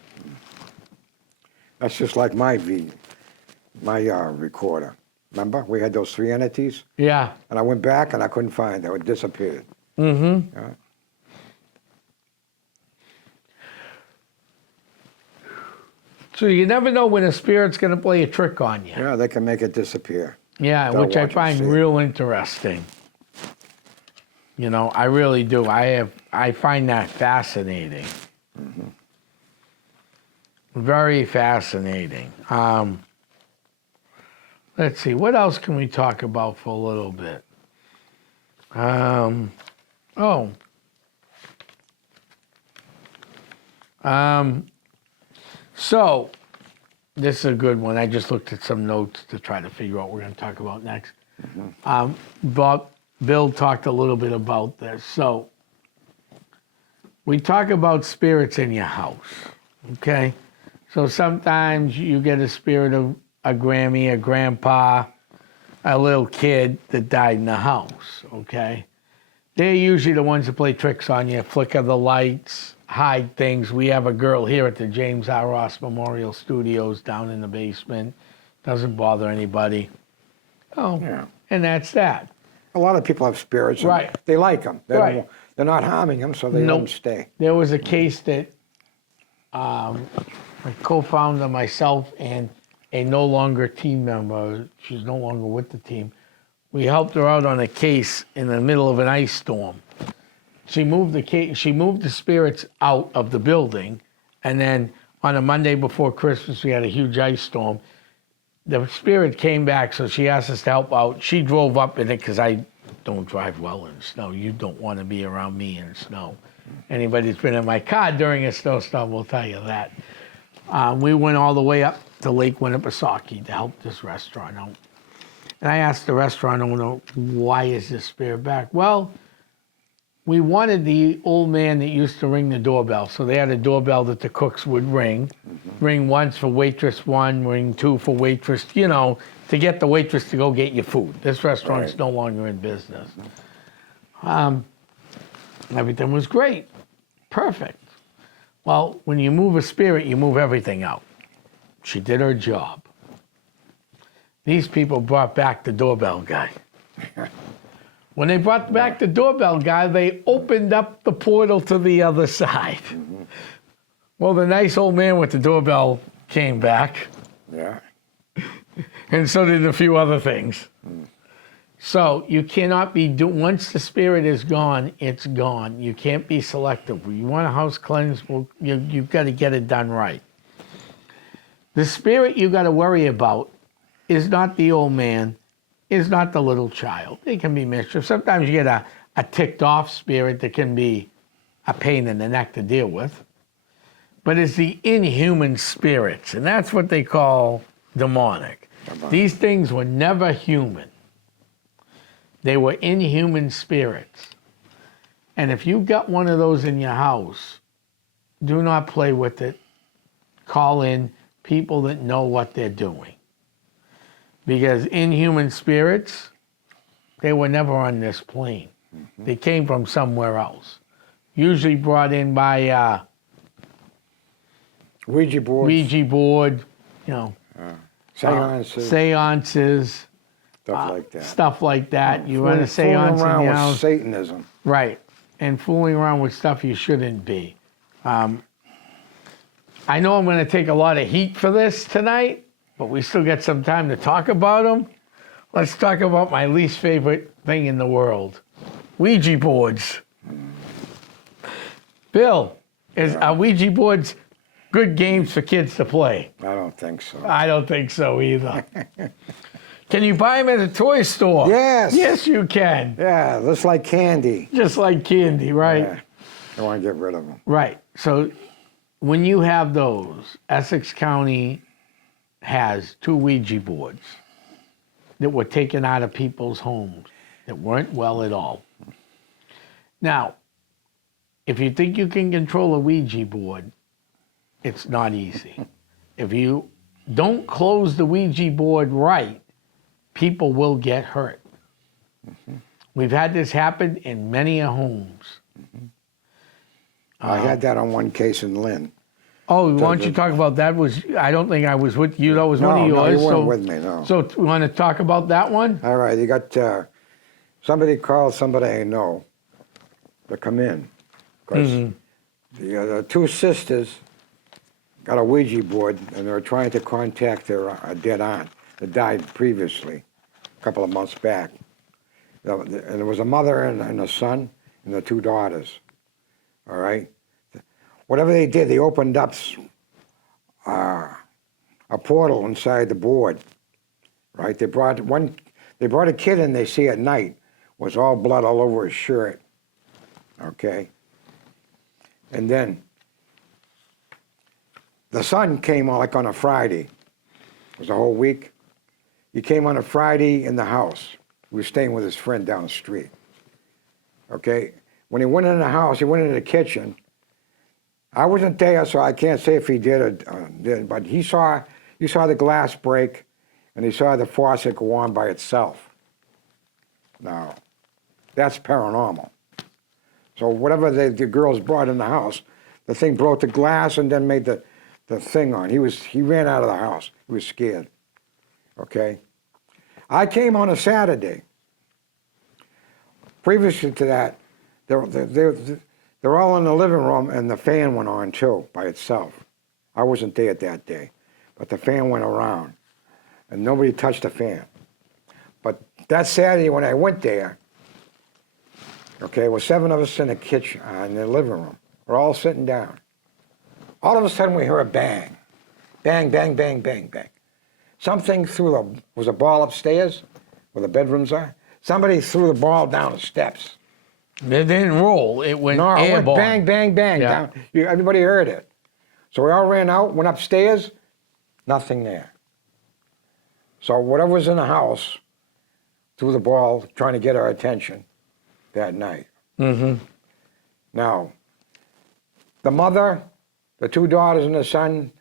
That's just like my recorder. Remember? We had those 3 entities, Yeah. and I went back and I couldn't find it. It disappeared. Mm-hmm. Yeah. So you never know when a spirit's going to play a trick on you. Yeah, they can make it disappear. Yeah, Without which I watching, find see it. real interesting. You know, I really do. I find that fascinating. Mm-hmm. Very fascinating. Let's see, what else can we talk about for a little bit? So, this is a good one. I just looked at some notes to try to figure out what we're going to talk about next. Bill talked a little bit about this. So, we talk about spirits in your house, okay? So sometimes you get a spirit of a Grammy, a grandpa, a little kid that died in the house, okay? They're usually the ones that play tricks on you, flicker the lights, hide things. We have a girl here at the James R. Ross Memorial Studios down in the basement. Doesn't bother anybody. Oh, Yeah. and that's that. A lot of people have spirits. And Right. They like them. Right. They're not harming them, so they Nope. don't stay. There was a case that my co-founder, myself, and a no longer team member, she's no longer with the team, we helped her out on a case in the middle of an ice storm. She moved the spirits out of the building, and then on a Monday before Christmas, we had a huge ice storm. The spirit came back, so she asked us to help out. She drove up in it because I don't drive well in snow. You don't want to be around me in snow. Anybody that's been in my car during a snowstorm will tell you that. We went all the way up to Lake Winnipesaukee to help this restaurant out. And I asked the restaurant owner, why is this spirit back? Well, we wanted the old man that used to ring the doorbell. So they had a doorbell that the cooks would ring. Ring once for waitress one, ring two for waitress, to get the waitress to go get your food. This restaurant's no longer in business. Everything was great. Perfect. Well, when you move a spirit, you move everything out. She did her job. These people brought back the doorbell guy. When they brought back the doorbell guy, they opened up the portal to the other side. Well, the nice old man with the doorbell came back. Yeah. And so did a few other things. So you cannot be once the spirit is gone, it's gone. You can't be selective. You want a house cleansed, well, you've got to get it done right. The spirit you got to worry about is not the old man, is not the little child. It can be mischief. Sometimes you get a ticked off spirit that can be a pain in the neck to deal with. But it's the inhuman spirits, and that's what they call demonic. These things were never human. They were inhuman spirits. And if you got one of those in your house, do not play with it. Call in people that know what they're doing. Because inhuman spirits, they were never on this plane. They came from somewhere else. Usually brought in by Ouija boards. Ouija board, Seances. Seances. Stuff like that. You run a Fooling seance in around your with house. Satanism. Right. And fooling around with stuff you shouldn't be. I know I'm going to take a lot of heat for this tonight, but we still got some time to talk about them. Let's talk about my least favorite thing in the world. Ouija boards. Bill, are Ouija boards good games for kids to play? I don't think so. I don't think so either. Can you buy them at a toy store? Yes. Yes, you can. Yeah, just like candy. Just like candy, right? Yeah. I want to get rid of them. Right. So when you have those, Essex County has 2 Ouija boards that were taken out of people's homes that weren't well at all. Now, if you think you can control a Ouija board, it's not easy. If you don't close the Ouija board right, people will get hurt. We've had this happen in many homes. I had that on one case in Lynn. Oh, why don't you talk about that? I don't think I was with you. That was one of yours. No, you weren't with me, no. So you want to talk about that one? All right, you got somebody called somebody I know to come in. Because the 2 sisters got a Ouija board, and they were trying to contact their dead aunt that died previously, a couple of months back. And there was a mother and a son and the 2 daughters. All right? Whatever they did, they opened up a portal inside the board. Right? They brought a kid in they see at night, was all blood all over his shirt. Okay? And then the son came like on a Friday. It was a whole week. He came on a Friday in the house. He was staying with his friend down the street. Okay? When he went in the house, he went into the kitchen. I wasn't there, so I can't say if he did or didn't, but he saw the glass break, and he saw the faucet go on by itself. Now, that's paranormal. So whatever the girls brought in the house, the thing broke the glass and then made the thing on. He ran out of the house. He was scared. Okay? I came on a Saturday. Previously to that, they're all in the living room and the fan went on too by itself. I wasn't there that day, but the fan went around and nobody touched the fan. But that Saturday when I went there, okay, there were 7 of us in the kitchen, in the living room. We're all sitting down. All of a sudden we hear a bang. Bang, bang, bang, bang, bang. Something was a ball upstairs where the bedrooms are. Somebody threw the ball down the steps. It didn't roll. It went No, it went airborne. bang, bang, bang. Yeah. Down. Everybody heard it. So we all ran out, went upstairs, nothing there. So whatever was in the house threw the ball, trying to get our attention that night. Mm-hmm. Now, the mother, the 2 daughters and the son,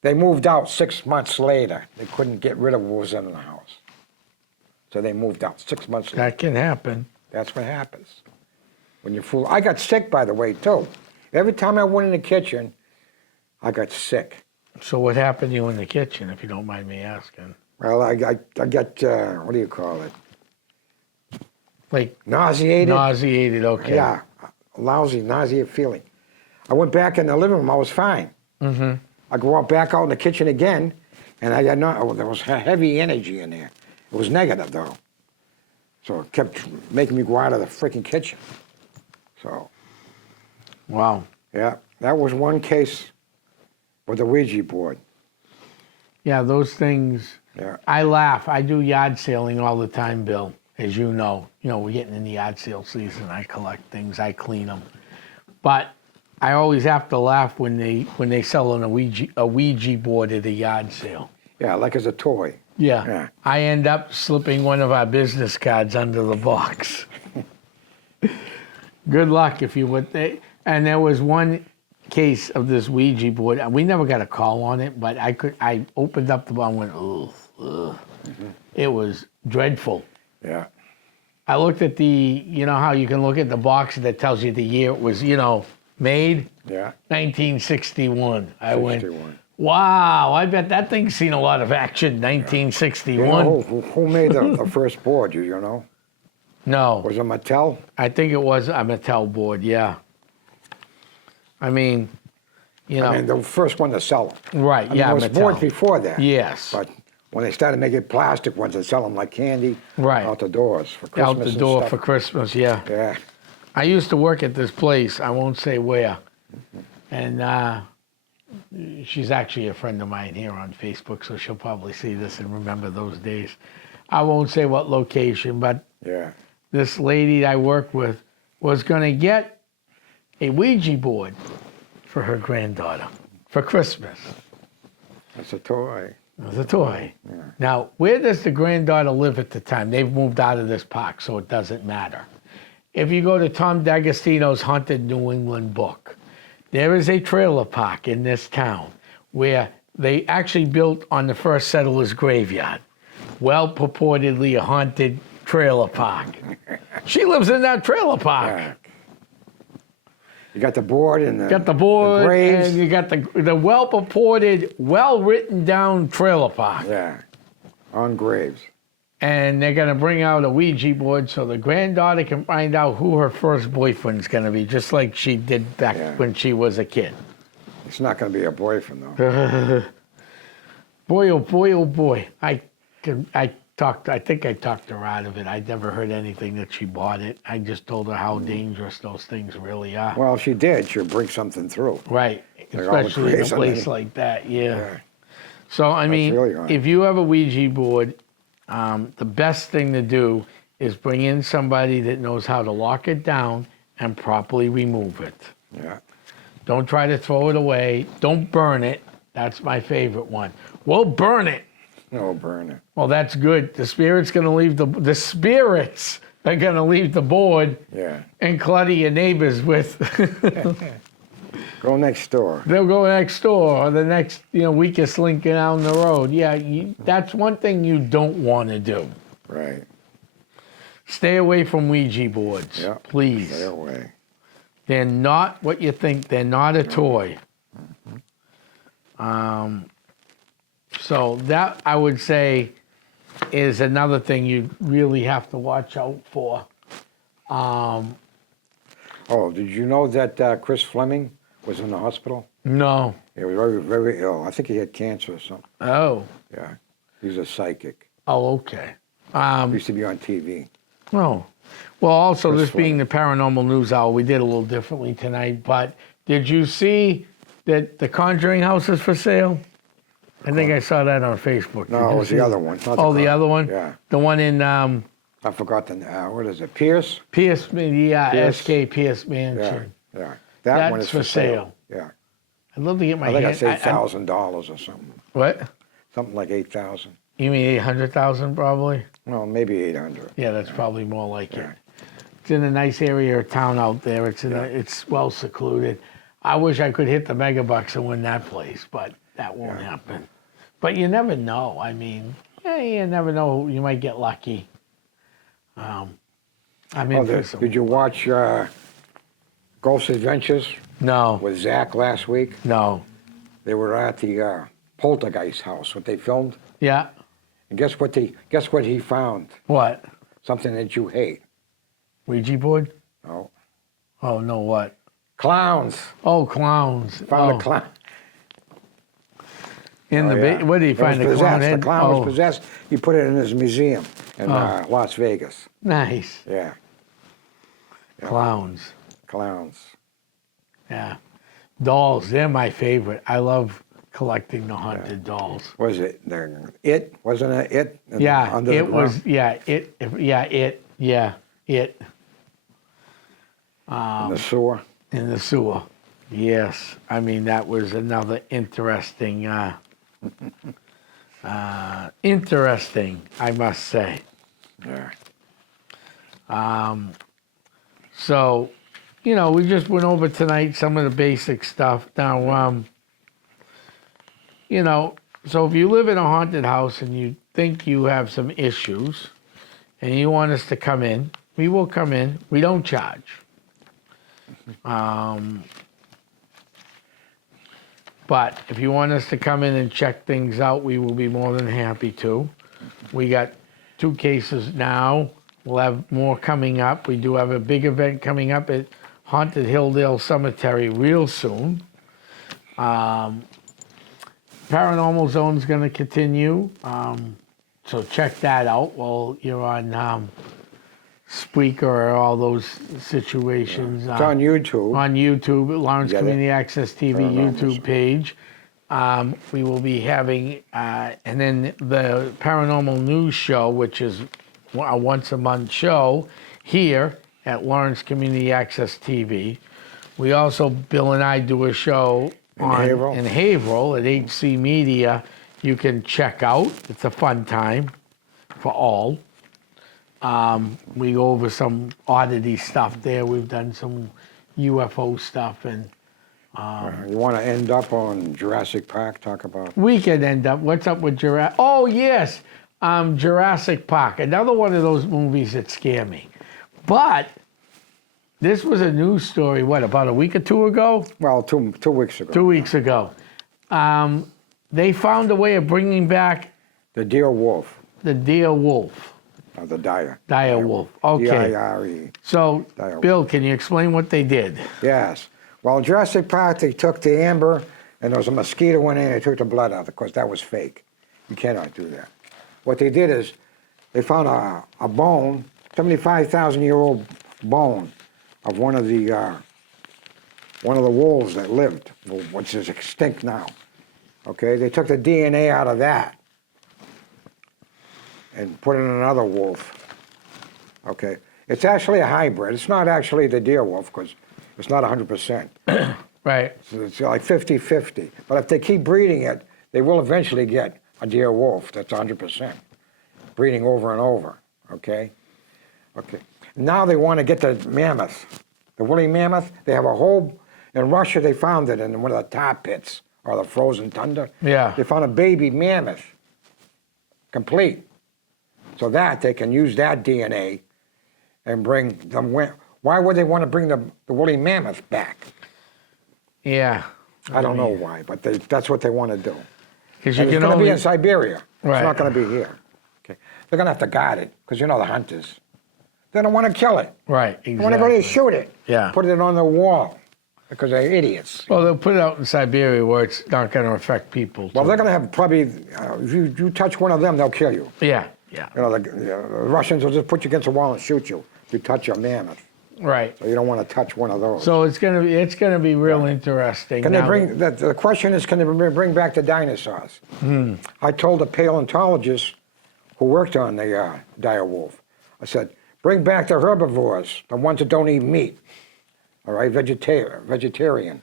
they moved out 6 months later. They couldn't get rid of what was in the house. So they moved out 6 months later. That can happen. That's what happens. When you fool. I got sick, by the way, too. Every time I went in the kitchen, I got sick. So what happened to you in the kitchen, if you don't mind me asking? Well, I got, what do you call it? Like Nauseated? nauseated, okay. Yeah, lousy, nauseated feeling. I went back in the living room, I was fine. Mm-hmm. I go back out in the kitchen again, and I got there was heavy energy in there. It was negative, though. So it kept making me go out of the freaking kitchen. So, Wow. yeah, that was one case with the Ouija board. Yeah, those things, Yeah. I laugh. I do yard sailing all the time, Bill, as you know. You know, we're getting in the yard sale season. I collect things, I clean them. But I always have to laugh when they sell a Ouija board at a yard sale. Yeah, like as a toy. Yeah. Yeah. I end up slipping one of our business cards under the box. Good luck if you would. And there was one case of this Ouija board. We never got a call on it, but I opened up the box and went, ugh, ugh. Mm-hmm. It was dreadful. Yeah. I looked at you know how you can look at the box that tells you the year it was, made? Yeah. 1961. I went, 61. wow, I bet that thing's seen a lot of action, 1961. You know, who made the first board, you know? No, Was it Mattel? I think it was a Mattel board, yeah. I mean, I mean, the first one to sell them. right, I mean, yeah, there was Mattel. boards before that. Yes, But when they started making plastic ones and sell them like candy, Right. out the doors for Christmas out the and door stuff. for Christmas, yeah. Yeah. I used to work at this place, I won't say where, and she's actually a friend of mine here on Facebook, so she'll probably see this and remember those days. I won't say what location, but Yeah. this lady I work with was going to get a Ouija board for her granddaughter for Christmas. That's a toy. It was a toy. Now, where does the granddaughter live at the time? They've moved out of this park, so it doesn't matter. If you go to Tom D'Agostino's Haunted New England book, there is a trailer park in this town where they actually built on the first settler's graveyard. Well, purportedly a haunted trailer park. She lives in that trailer park. Yeah. You got the board and Got the board, graves. and you got the well-purported, well-written down trailer park. Yeah. On graves. And they're going to bring out a Ouija board so the granddaughter can find out who her first boyfriend's going to be, just like she did back Yeah. when she was a kid. It's not going to be a boyfriend, though. Boy, oh boy, oh boy. I think I talked her out of it. I never heard anything that she bought it. I just told her how dangerous those things really are. Well, if she did, she'll bring something through. Right, Like all the especially in a graves on place the- like that, yeah. Yeah. So, I mean, really right. if you have a Ouija board, the best thing to do is bring in somebody that knows how to lock it down and properly remove it. Yeah. Don't try to throw it away. Don't burn it. That's my favorite one. We'll burn it. No, burn it. Well, that's good. The spirits going to leave the spirits are going to leave the board Yeah. and clutter your neighbors with. Go next door. They'll go next door or the next weakest link down the road. Yeah, that's one thing you don't want to do. Right. Stay away from Ouija boards, Yeah. please. Stay away. They're not what you think. They're not a toy. So that, I would say, is another thing you really have to watch out for. Oh, did you know that Chris Fleming was in the hospital? No. He was very, very ill. I think he had cancer or something. Oh. Yeah. He's a psychic. Oh, okay. He used to be on TV. Oh. Well, also, Chris this being the Paranormal News Hour, we did a little differently tonight, but did you see that the Conjuring House is for sale? I think I saw that on Facebook. No, it was the other one. Not Oh, the other one? Yeah. The one in I forgot the, what is it, Pierce? Pierce, yeah, Pierce. SK Pierce Yeah, Mansion. yeah. That one That's is for sale. Yeah. I'd love to get my I think hand. that's $8,000 or something. What? Something like 8,000. You mean 800,000 probably? No, maybe 800. Yeah, that's probably more like Yeah. it. It's in a nice area of town out there. It's well secluded. I wish I could hit the megabucks and win that place, but that won't happen. But you never know. I mean, you never know. You might get lucky. I'm in for some. Did you watch Ghost Adventures No, with Zach last week? no. They were at the Poltergeist house, what they filmed. Yeah. And guess what he found? What? Something that you hate. Ouija board? No. Oh, no, what? Clowns. Oh, clowns. Found a clown. In the yeah. what did he It find? was The clown possessed. head? The clown Oh, was possessed. He put it in his museum in Las Vegas. nice. Yeah. Clowns. Clowns. Yeah. Dolls, they're my favorite. I love collecting the haunted dolls. Was it It? Wasn't it It? Yeah, Under the it ground? was, it. In the sewer. In the sewer. Yes. I mean, that was another interesting, interesting, I must say. Yeah. So, we just went over tonight some of the basic stuff. Now, so if you live in a haunted house and you think you have some issues and you want us to come in, we will come in. We don't charge. But if you want us to come in and check things out, we will be more than happy to. We got 2 cases now. We'll have more coming up. We do have a big event coming up at Haunted Hilldale Cemetery real soon. Paranormal Zone's going to continue, so check that out while you're on Spreaker or all those situations. It's on YouTube. On YouTube, Lawrence Get it? Community Access TV Paranormal YouTube Zone. page. We will be having, and then the Paranormal News Show, which is a once-a-month show here at Lawrence Community Access TV. We also, Bill and I do a show in Haverhill at HC Media. You can check out. It's a fun time for all. We go over some oddity stuff there. We've done some UFO stuff, and You want to end up on Jurassic Park? Talk about. we could end up. What's up with Jurassic? Oh yes, Jurassic Park. Another one of those movies that scare me. But this was a news story. What, about a week or 2 ago? Well, 2 weeks ago. 2 weeks ago. They found a way of bringing back The deer wolf. the deer wolf, The dire. dire wolf. Okay. D-I-R-E. So, Dire Bill, can you explain what they did? Yes. Well, in Jurassic Park, they took the amber, and there was a mosquito in it, and they took the blood out. Of course, that was fake. You cannot do that. What they did is they found a bone, 75,000-year-old bone of one of the wolves that lived, which is extinct now. Okay, they took the DNA out of that and put it in another wolf. Okay, it's actually a hybrid. It's not actually the deer wolf because it's not 100%. Right. So it's like 50-50. But if they keep breeding it, they will eventually get a deer wolf. That's 100%. Breeding over and over, okay? Okay. Now they want to get the mammoth. The woolly mammoth, they have a whole, in Russia they found it in one of the tar pits or the frozen tundra. Yeah. They found a baby mammoth, complete. So that, they can use that DNA and bring them, why would they want to bring the woolly mammoth back? Yeah. I don't know why, but that's what they want to do. Because And you it's can going to only be in Siberia. Right. It's not going to be here. Okay. They're going to have to guard it, because you know the hunters. They don't want to kill it. right. They Exactly. want everybody to shoot it. Yeah. Put it on the wall, because they're idiots. Well, they'll put it out in Siberia where it's not going to affect people. Well, too. they're going to have probably, if you touch one of them, they'll kill you. Yeah. Yeah. You know, the Russians will just put you against a wall and shoot you if you touch a mammoth. Right. So you don't want to touch one of those. So it's gonna be real interesting. Can they now bring, the question is, can they bring back the dinosaurs? I told a paleontologist who worked on the dire wolf, I said, bring back the herbivores, the ones that don't eat meat, all right, vegetarian.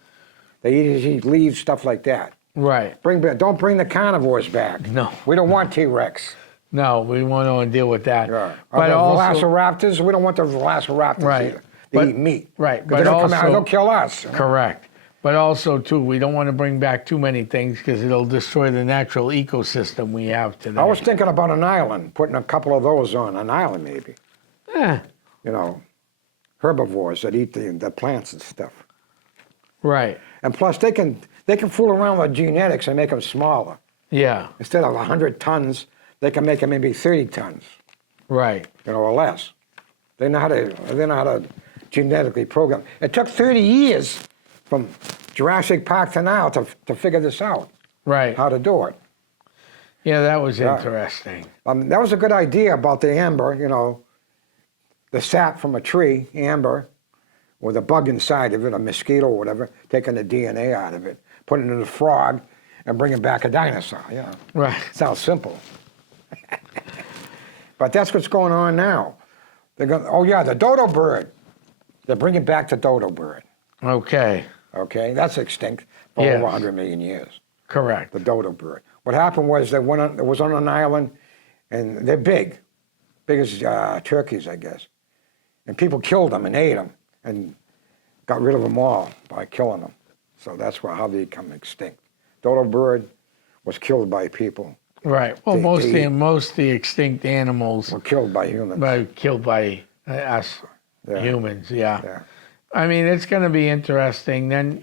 They eat leaves, stuff like that. Right. Don't bring the carnivores back. No. We don't want T-Rex. No, we want to deal with that. Yeah. But the also, velociraptors, we don't want the velociraptors Right. either. They But- eat meat. right, Because but they'll come out also- and they'll kill us. correct. But also, too, we don't want to bring back too many things because it'll destroy the natural ecosystem we have today. I was thinking about an island, putting a couple of those on an island maybe. Eh, You know, herbivores that eat the plants and stuff. right. And plus, they can fool around with genetics and make them smaller. Yeah. Instead of 100 tons, they can make them maybe 30 tons, Right. you know, or less. They know how to genetically program. It took 30 years from Jurassic Park to now to figure this out, Right. how to do it. Yeah, that was Yeah. interesting. That was a good idea about the amber, you know, the sap from a tree, amber, with a bug inside of it, a mosquito or whatever, taking the DNA out of it, putting it in a frog, and bringing back a dinosaur. Yeah, Right. sounds simple. But that's what's going on now. They're going. Oh yeah, the dodo bird. They're bringing back the dodo bird. Okay. Okay, that's extinct for Yes. over 100 million years. Correct. The dodo bird. What happened was it was on an island, and they're big as turkeys, I guess. And people killed them and ate them, and got rid of them all by killing them. So that's how they become extinct. Dodo bird was killed by people. Right. Well, They- most of the extinct animals Were killed by humans. killed by us Yeah. humans. Yeah. Yeah. I mean, it's going to be interesting. Then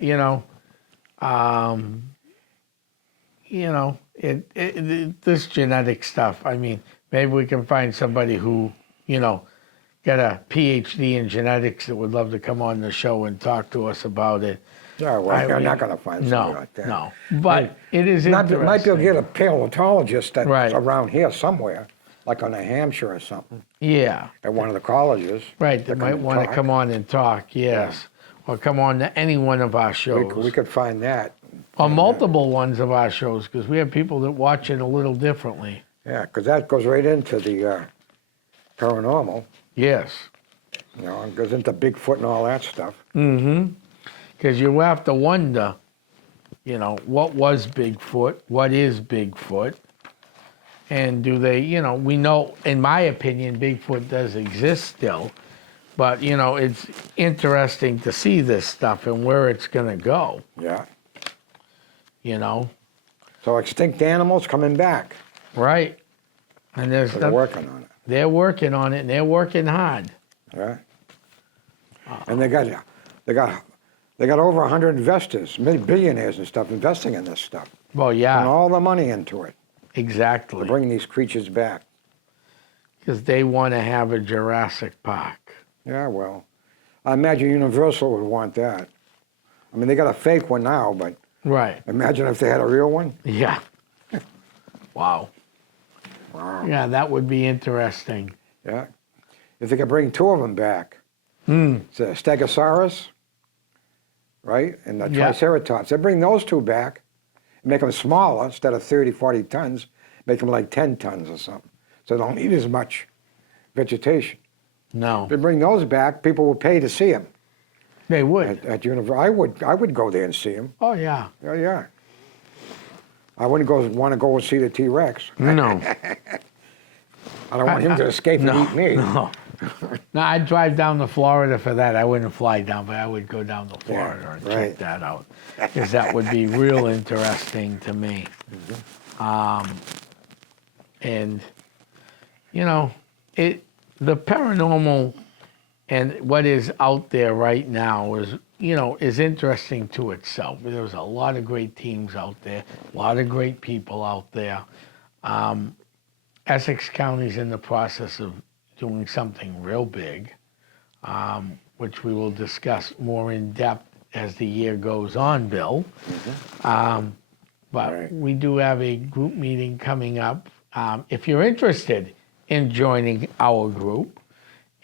this genetic stuff. I mean, maybe we can find somebody who got a PhD in genetics that would love to come on the show and talk to us about it. Yeah, well, you're mean, not going to find somebody like that. No, but it is Might be interesting. able to get a paleontologist that's Right. around here somewhere, like on New Hampshire or something, Yeah, at one of the colleges. right. They to might and want to talk. come on and talk. Yes, or come on to any one of our shows. We could find that. Or multiple ones of our shows, because we have people that watch it a little differently. Yeah, because that goes right into the paranormal. Yes. You know, it goes into Bigfoot and all that stuff. Because you have to wonder, what was Bigfoot? What is Bigfoot? And do they, we know, in my opinion, Bigfoot does exist still. But, it's interesting to see this stuff and where it's going to go, Yeah. So, extinct animals coming back. right? And there's They're working on it. they're working on it, and they're working hard. Yeah. And they got over 100 investors, billionaires and stuff, investing in this stuff. Well, And yeah, all the money into it to exactly. bring these creatures back. Because they want to have a Jurassic Park. Yeah, well, I imagine Universal would want that. I mean, they got a fake one now, but Right. imagine if they had a real one. Yeah. Wow. Wow. Yeah, that would be interesting. Yeah. If they could bring two of them back. It's a Stegosaurus, right? And the Yeah. Triceratops. They bring those two back, make them smaller instead of 30, 40 tons, make them like 10 tons or something. So they don't need as much vegetation. No. If they bring those back, people will pay to see them. They would. at university. I would go there and see them. Oh, yeah. Yeah, yeah. I wouldn't want to go and see the T-Rex. No. I don't want him to escape and eat me. No. No, I'd drive down to Florida for that. I wouldn't fly down, but I would go down to Florida and check right. that out. Because that would be real interesting to me. And, you know, the paranormal and what is out there right now is, you know, is interesting to itself. There's a lot of great teams out there, a lot of great people out there. Essex County's in the process of doing something real big, which we will discuss more in depth as the year goes on, Bill. But Right. we do have a group meeting coming up. If you're interested in joining our group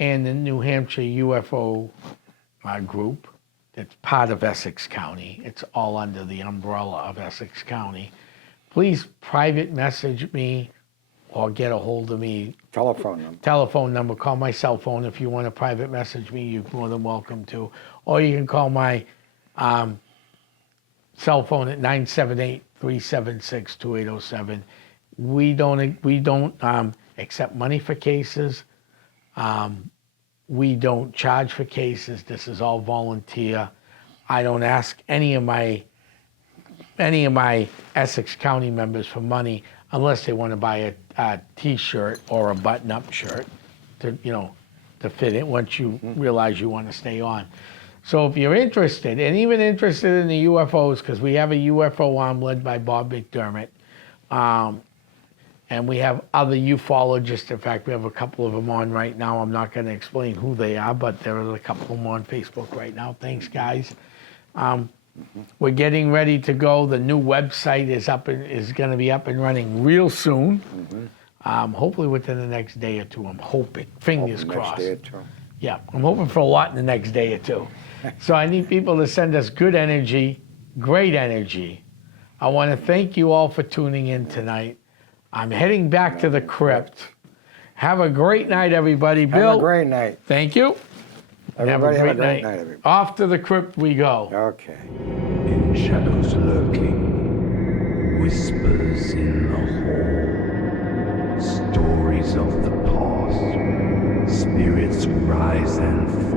and the New Hampshire UFO group, that's part of Essex County, it's all under the umbrella of Essex County, please private message me or get a hold of me. Telephone number, call my cell phone. If you want to private message me, you're more than welcome to. Or you can call my cell phone at 978-376-2807. We don't accept money for cases. We don't charge for cases. This is all volunteer. I don't ask any of my Essex County members for money unless they want to buy a T-shirt or a button-up shirt to fit it once you realize you want to stay on. So if you're interested, and even interested in the UFOs, because we have a UFO arm led by Bob McDermott, and we have other ufologists. In fact, we have a couple of them on right now. I'm not going to explain who they are, but there are a couple of them on Facebook right now. Thanks, guys. We're getting ready to go. The new website is going to be up and running real soon. Hopefully within the next day or two. I'm hoping. Fingers crossed. Next day or two. Yeah, I'm hoping for a lot in the next day or two. So I need people to send us good energy, great energy. I want to thank you all for tuning in tonight. I'm heading back to the crypt. Have a great night, everybody. Bill. Have a great night. Thank you. Everybody have a great night, everybody. Off to the crypt we go. Okay. In shadows lurking, whispers in the hall, stories of the past, spirits rise and fall.